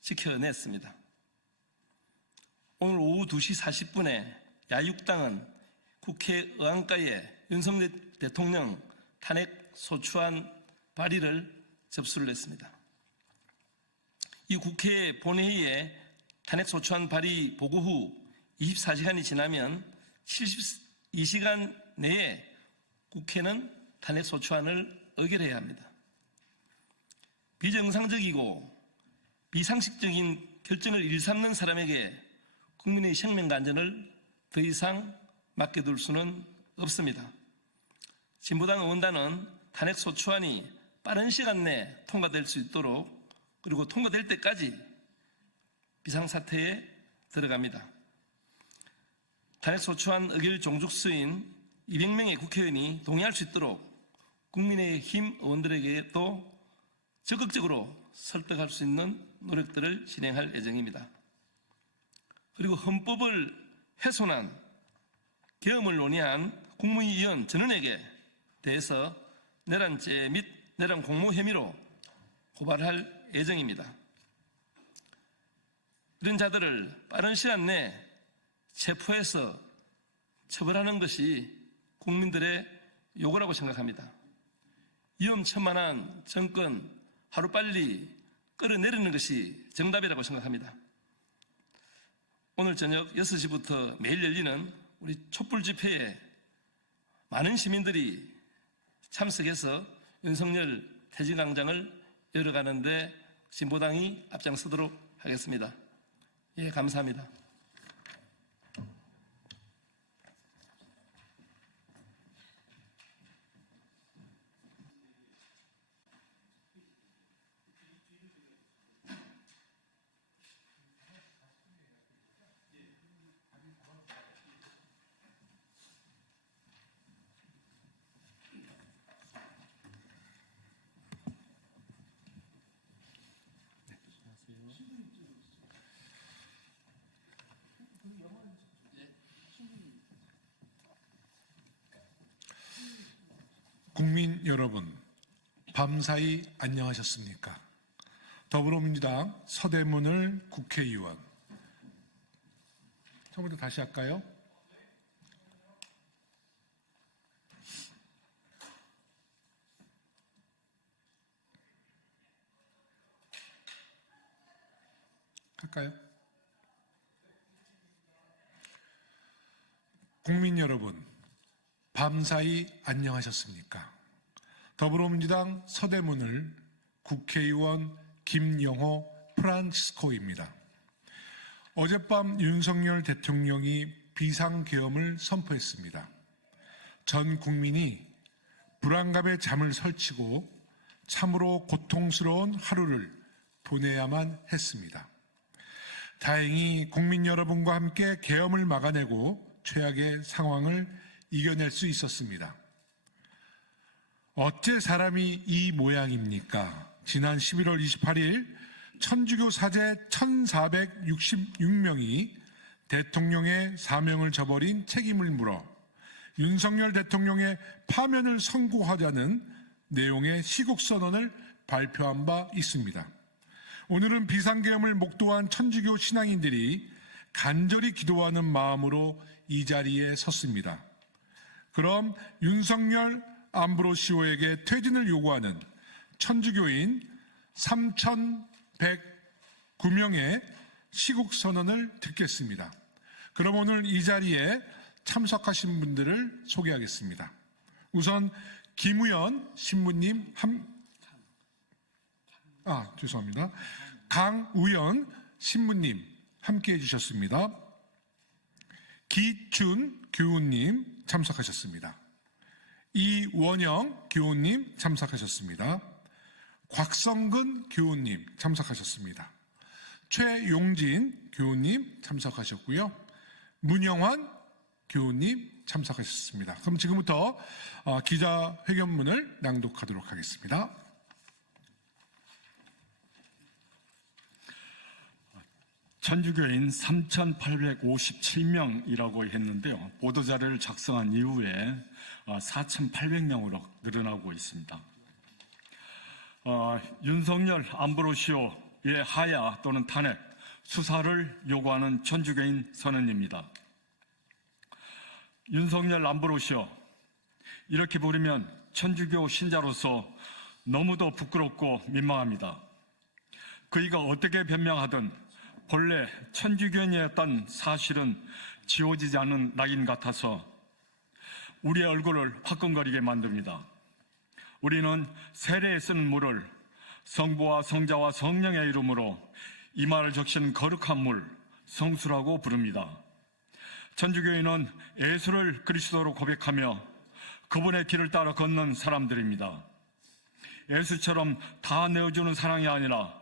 지켜냈습니다. 오늘 오후 2시 40분에 야육당은 국회 의안가에 윤석열 대통령 탄핵 소추안 발의를 접수를 했습니다. 이 국회 본회의에 탄핵 소추안 발의 보고 후 24시간이 지나면 72시간 내에 국회는 탄핵 소추안을 의결해야 합니다. 비정상적이고 비상식적인 결정을 일삼는 사람에게 국민의 생명과 안전을 더 이상 맡겨둘 수는 없습니다. 진보당 의원단은 탄핵 소추안이 빠른 시간 내에 통과될 수 있도록 그리고 통과될 때까지 비상사태에 들어갑니다. 탄핵 소추안 의결 종족수인 200명의 국회의원이 동의할 수 있도록 국민의힘 의원들에게도 적극적으로 설득할 수 있는 노력들을 진행할 예정입니다. 그리고 헌법을 훼손한 계엄을 논의한 국무위원 전원에게 대해서 내란죄 및 내란 공모 혐의로 고발할 예정입니다. 이런 자들을 빠른 시간 내에 체포해서 처벌하는 것이 국민들의 요구라고 생각합니다. 위험천만한 정권 하루빨리 끌어내리는 것이 정답이라고 생각합니다. 오늘 저녁 6시부터 매일 열리는 우리 촛불 집회에 많은 시민들이 참석해서 윤석열 퇴진광장을 열어가는데 진보당이 앞장서도록 하겠습니다. 예, 감사합니다. 국민 여러분, 밤사이 안녕하셨습니까? 더불어민주당 서대문을 국회의원. 처음부터 다시 할까요? 할까요? 국민 여러분, 밤사이 안녕하셨습니까? 더불어민주당 서대문을 국회의원 김영호 프란치스코입니다. 어젯밤 윤석열 대통령이 비상계엄을 선포했습니다. 전 국민이 불안감에 잠을 설치고 참으로 고통스러운 하루를 보내야만 했습니다. 다행히 국민 여러분과 함께 계엄을 막아내고 최악의 상황을 이겨낼 수 있었습니다. 어째 사람이 이 모양입니까? 지난 11월 28일 천주교 사제 1466명이 대통령의 사명을 저버린 책임을 물어 윤석열 대통령의 파면을 선고하자는 내용의 시국선언을 발표한 바 있습니다. 오늘은 비상계엄을 목도한 천주교 신앙인들이 간절히 기도하는 마음으로 이 자리에 섰습니다. 그럼 윤석열 암브로시오에게 퇴진을 요구하는 천주교인 3,109명의 시국선언을 듣겠습니다. 그럼 오늘 이 자리에 참석하신 분들을 소개하겠습니다. 우선 김우연 신부님 죄송합니다. 강우연 신부님 함께 해주셨습니다. 기춘 교우님 참석하셨습니다. 이원영 교우님 참석하셨습니다. 곽성근 교우님 참석하셨습니다. 최용진 교우님 참석하셨고요. 문영환 교우님 참석하셨습니다. 그럼 지금부터 기자회견문을 낭독하도록 하겠습니다. 천주교인 3,857명이라고 했는데요. 보도자료를 작성한 이후에 4,800명으로 늘어나고 있습니다. 윤석열 암브로시오의 하야 또는 탄핵, 수사를 요구하는 천주교인 선언입니다. 윤석열 암브로시오, 이렇게 부르면 천주교 신자로서 너무도 부끄럽고 민망합니다. 그이가 어떻게 변명하든 본래 천주교인이었던 사실은 지워지지 않는 낙인 같아서 우리의 얼굴을 화끈거리게 만듭니다. 우리는 세례에 쓰는 물을 성부와 성자와 성령의 이름으로 이마를 적신 거룩한 물, 성수라고 부릅니다. 천주교인은 예수를 그리스도로 고백하며 그분의 길을 따라 걷는 사람들입니다. 예수처럼 다 내어주는 사랑이 아니라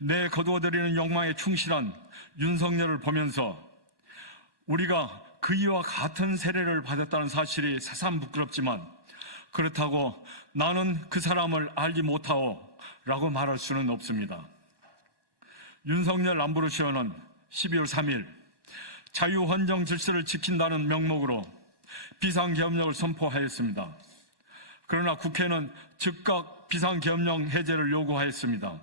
내 거두어드리는 욕망에 충실한 윤석열을 보면서 우리가 그이와 같은 세례를 받았다는 사실이 새삼 부끄럽지만 그렇다고 나는 그 사람을 알지 못하오 라고 말할 수는 없습니다. 윤석열 암브로시오는 12월 3일 자유헌정 질서를 지킨다는 명목으로 비상계엄령을 선포하였습니다. 그러나 국회는 즉각 비상계엄령 해제를 요구하였습니다.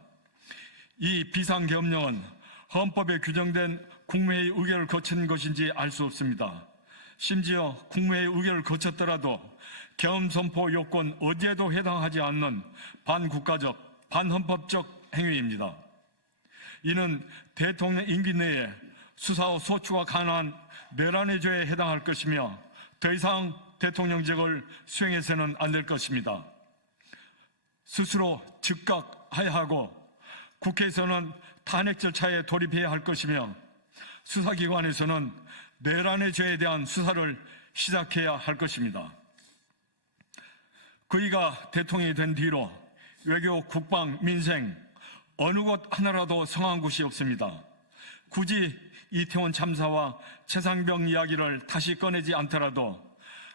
이 비상계엄령은 헌법에 규정된 국무회의 의결을 거친 것인지 알 수 없습니다. 심지어 국무회의 의결을 거쳤더라도 계엄 선포 요건 어디에도 해당하지 않는 반국가적, 반헌법적 행위입니다. 이는 대통령 임기 내에 수사와 소추가 가능한 내란의 죄에 해당할 것이며 더 이상 대통령직을 수행해서는 안 될 것입니다. 스스로 즉각 하야하고 국회에서는 탄핵 절차에 돌입해야 할 것이며 수사기관에서는 내란의 죄에 대한 수사를 시작해야 할 것입니다. 그이가 대통령이 된 뒤로 외교, 국방, 민생 어느 곳 하나라도 성한 곳이 없습니다. 굳이 이태원 참사와 최상병 이야기를 다시 꺼내지 않더라도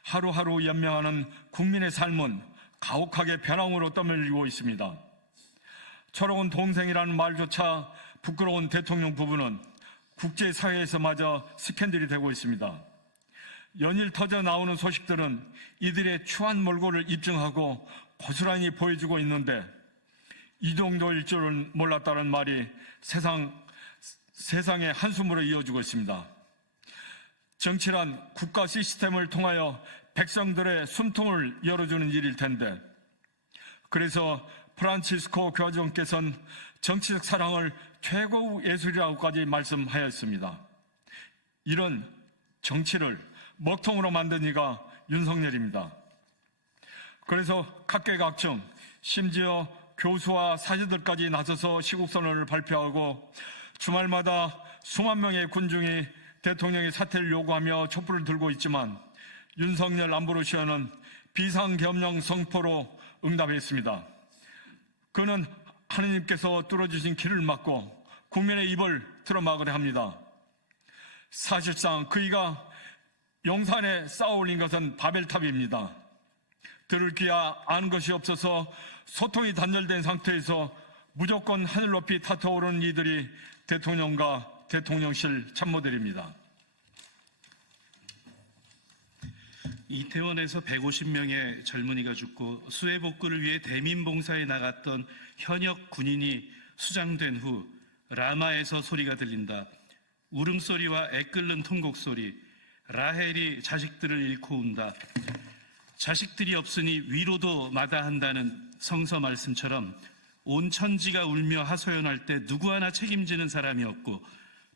하루하루 연명하는 국민의 삶은 가혹하게 벼랑으로 떠밀리고 있습니다. 철없는 동생이라는 말조차 부끄러운 대통령 부부는 국제사회에서마저 스캔들이 되고 있습니다. 연일 터져 나오는 소식들은 이들의 추한 몰골을 입증하고 고스란히 보여주고 있는데 이 정도일 줄은 몰랐다는 말이 세상의 한숨으로 이어지고 있습니다. 정치란 국가 시스템을 통하여 백성들의 숨통을 열어주는 일일 텐데 그래서 프란치스코 교황께서는 정치적 사랑을 최고의 예술이라고까지 말씀하였습니다. 이런 정치를 먹통으로 만든 이가 윤석열입니다. 그래서 각계각층 심지어 교수와 사제들까지 나서서 시국선언을 발표하고 주말마다 수만 명의 군중이 대통령의 사퇴를 요구하며 촛불을 들고 있지만 윤석열 암브로시오는 비상계엄령 선포로 응답했습니다. 그는 하느님께서 뚫어주신 길을 막고 국민의 입을 틀어막으려 합니다. 사실상 그이가 용산에 쌓아올린 것은 바벨탑입니다. 들을 귀야 아는 것이 없어서 소통이 단절된 상태에서 무조건 하늘 높이 타터오르는 이들이 대통령과 대통령실 참모들입니다. 이태원에서 150명의 젊은이가 죽고 수해 복구를 위해 대민봉사에 나갔던 현역 군인이 수장된 후 라마에서 소리가 들린다. 울음소리와 애끓는 통곡소리. 라헬이 자식들을 잃고 운다. 자식들이 없으니 위로도 마다한다는 성서 말씀처럼 온 천지가 울며 하소연할 때 누구 하나 책임지는 사람이 없고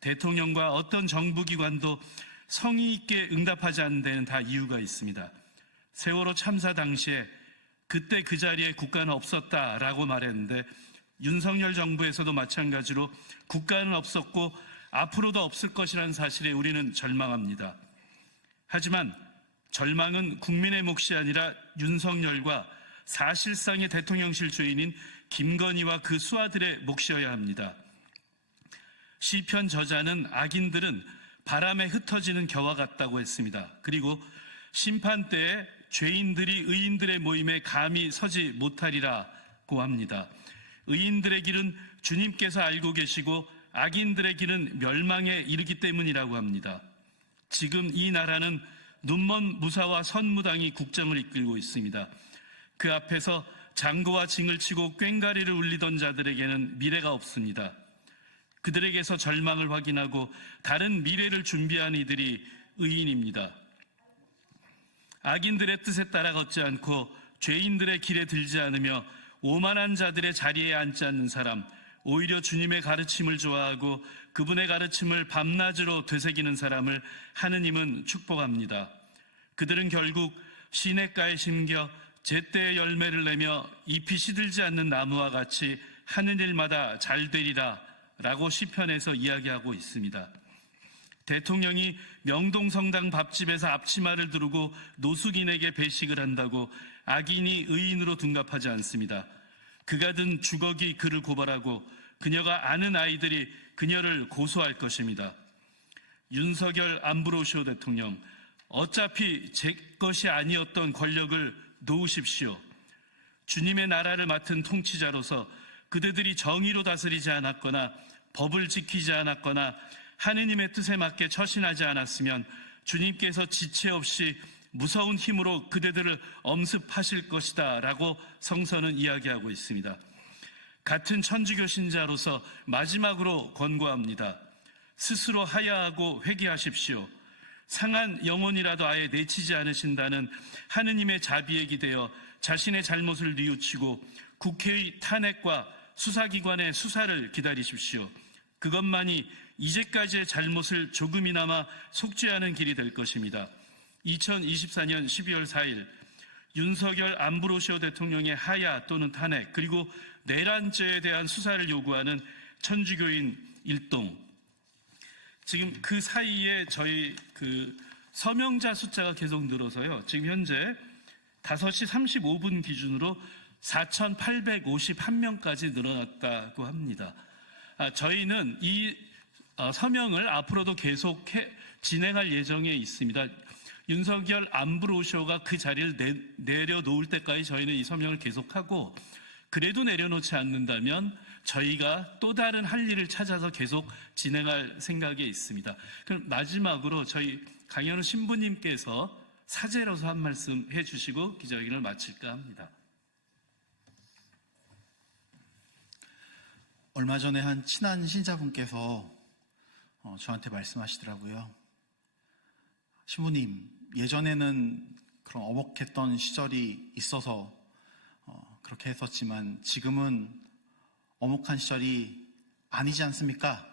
대통령과 어떤 정부기관도 성의 있게 응답하지 않는 데는 다 이유가 있습니다. 세월호 참사 당시에 그때 그 자리에 국가는 없었다라고 말했는데 윤석열 정부에서도 마찬가지로 국가는 없었고 앞으로도 없을 것이라는 사실에 우리는 절망합니다. 하지만 절망은 국민의 몫이 아니라 윤석열과 사실상의 대통령실 주인인 김건희와 그 수하들의 몫이어야 합니다. 시편 저자는 악인들은 바람에 흩어지는 겨와 같다고 했습니다. 그리고 심판 때에 죄인들이 의인들의 모임에 감히 서지 못하리라고 합니다. 의인들의 길은 주님께서 알고 계시고 악인들의 길은 멸망에 이르기 때문이라고 합니다. 지금 이 나라는 눈먼 무사와 선무당이 국정을 이끌고 있습니다. 그 앞에서 장구와 징을 치고 꽹과리를 울리던 자들에게는 미래가 없습니다. 그들에게서 절망을 확인하고 다른 미래를 준비한 이들이 의인입니다. 악인들의 뜻에 따라 걷지 않고 죄인들의 길에 들지 않으며 오만한 자들의 자리에 앉지 않는 사람, 오히려 주님의 가르침을 좋아하고 그분의 가르침을 밤낮으로 되새기는 사람을 하느님은 축복합니다. 그들은 결국 시냇가에 심겨 제때의 열매를 내며 잎이 시들지 않는 나무와 같이 하는 일마다 잘 되리라 라고 시편에서 이야기하고 있습니다. 대통령이 명동성당 밥집에서 앞치마를 두르고 노숙인에게 배식을 한다고 악인이 의인으로 둔갑하지 않습니다. 그가 든 주걱이 그를 고발하고 그녀가 아는 아이들이 그녀를 고소할 것입니다. 윤석열 안브로시오 대통령, 어차피 제 것이 아니었던 권력을 놓으십시오. 주님의 나라를 맡은 통치자로서 그대들이 정의로 다스리지 않았거나 법을 지키지 않았거나 하느님의 뜻에 맞게 처신하지 않았으면 주님께서 지체 없이 무서운 힘으로 그대들을 엄습하실 것이다 라고 성서는 이야기하고 있습니다. 같은 천주교 신자로서 마지막으로 권고합니다. 스스로 하야하고 회개하십시오. 상한 영혼이라도 아예 내치지 않으신다는 하느님의 자비에 기대어 자신의 잘못을 뉘우치고 국회의 탄핵과 수사기관의 수사를 기다리십시오. 그것만이 이제까지의 잘못을 조금이나마 속죄하는 길이 될 것입니다. 2024년 12월 4일 윤석열 안브로시오 대통령의 하야 또는 탄핵 그리고 내란죄에 대한 수사를 요구하는 천주교인 일동, 지금 그 사이에 저희 서명자 숫자가 계속 늘어서요. 지금 현재 5시 35분 기준으로 4,851명까지 늘어났다고 합니다. 저희는 이 서명을 앞으로도 계속 진행할 예정에 있습니다. 윤석열 안브로시오가 그 자리를 내려놓을 때까지 저희는 이 서명을 계속하고, 그래도 내려놓지 않는다면 저희가 또 다른 할 일을 찾아서 계속 진행할 생각에 있습니다. 그럼 마지막으로 저희 강현우 신부님께서 사제로서 한 말씀 해주시고 기자회견을 마칠까 합니다. 얼마 전에 한 친한 신자분께서 저한테 말씀하시더라고요. 신부님, 예전에는 그런 어목했던 시절이 있어서 그렇게 했었지만 지금은 어목한 시절이 아니지 않습니까?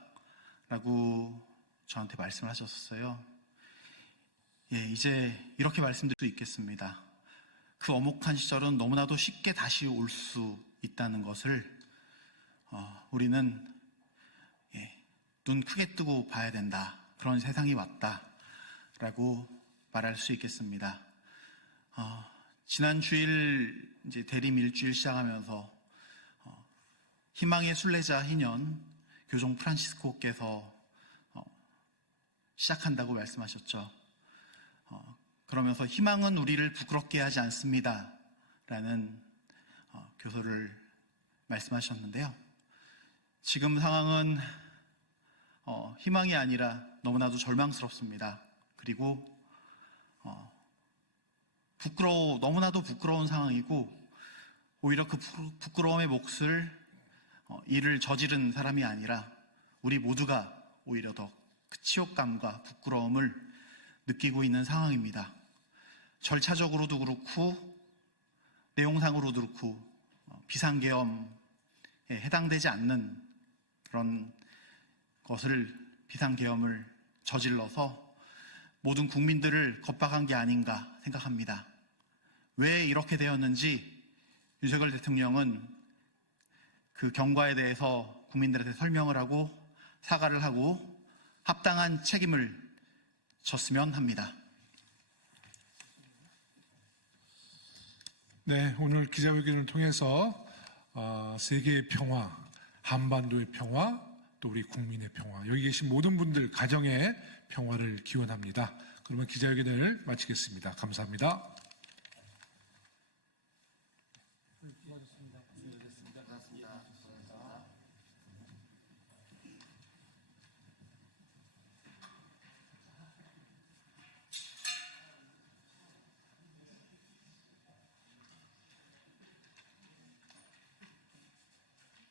라고 저한테 말씀을 하셨어요. 예, 이제 이렇게 말씀드릴 수 있겠습니다. 그 어목한 시절은 너무나도 쉽게 다시 올 수 있다는 것을 우리는 눈 크게 뜨고 봐야 된다. 그런 세상이 왔다. 라고 말할 수 있겠습니다. 지난 주일 이제 대림 일주일 시작하면서 희망의 순례자 희년 교종 프란시스코께서 시작한다고 말씀하셨죠. 그러면서 희망은 우리를 부끄럽게 하지 않습니다. 라는 교서를 말씀하셨는데요. 지금 상황은 희망이 아니라 너무나도 절망스럽습니다. 그리고 너무나도 부끄러운 상황이고, 오히려 그 부끄러움의 몫을 이를 저지른 사람이 아니라 우리 모두가 오히려 더 그 치욕감과 부끄러움을 느끼고 있는 상황입니다. 절차적으로도 그렇고 내용상으로도 그렇고 비상계엄에 해당되지 않는 그런 것을 비상계엄을 저질러서 모든 국민들을 겁박한 게 아닌가 생각합니다. 왜 이렇게 되었는지 윤석열 대통령은 그 경과에 대해서 국민들한테 설명을 하고 사과를 하고 합당한 책임을 졌으면 합니다. 네, 오늘 기자회견을 통해서 세계의 평화, 한반도의 평화, 또 우리 국민의 평화, 여기 계신 모든 분들 가정의 평화를 기원합니다. 그러면 기자회견을 마치겠습니다. 감사합니다.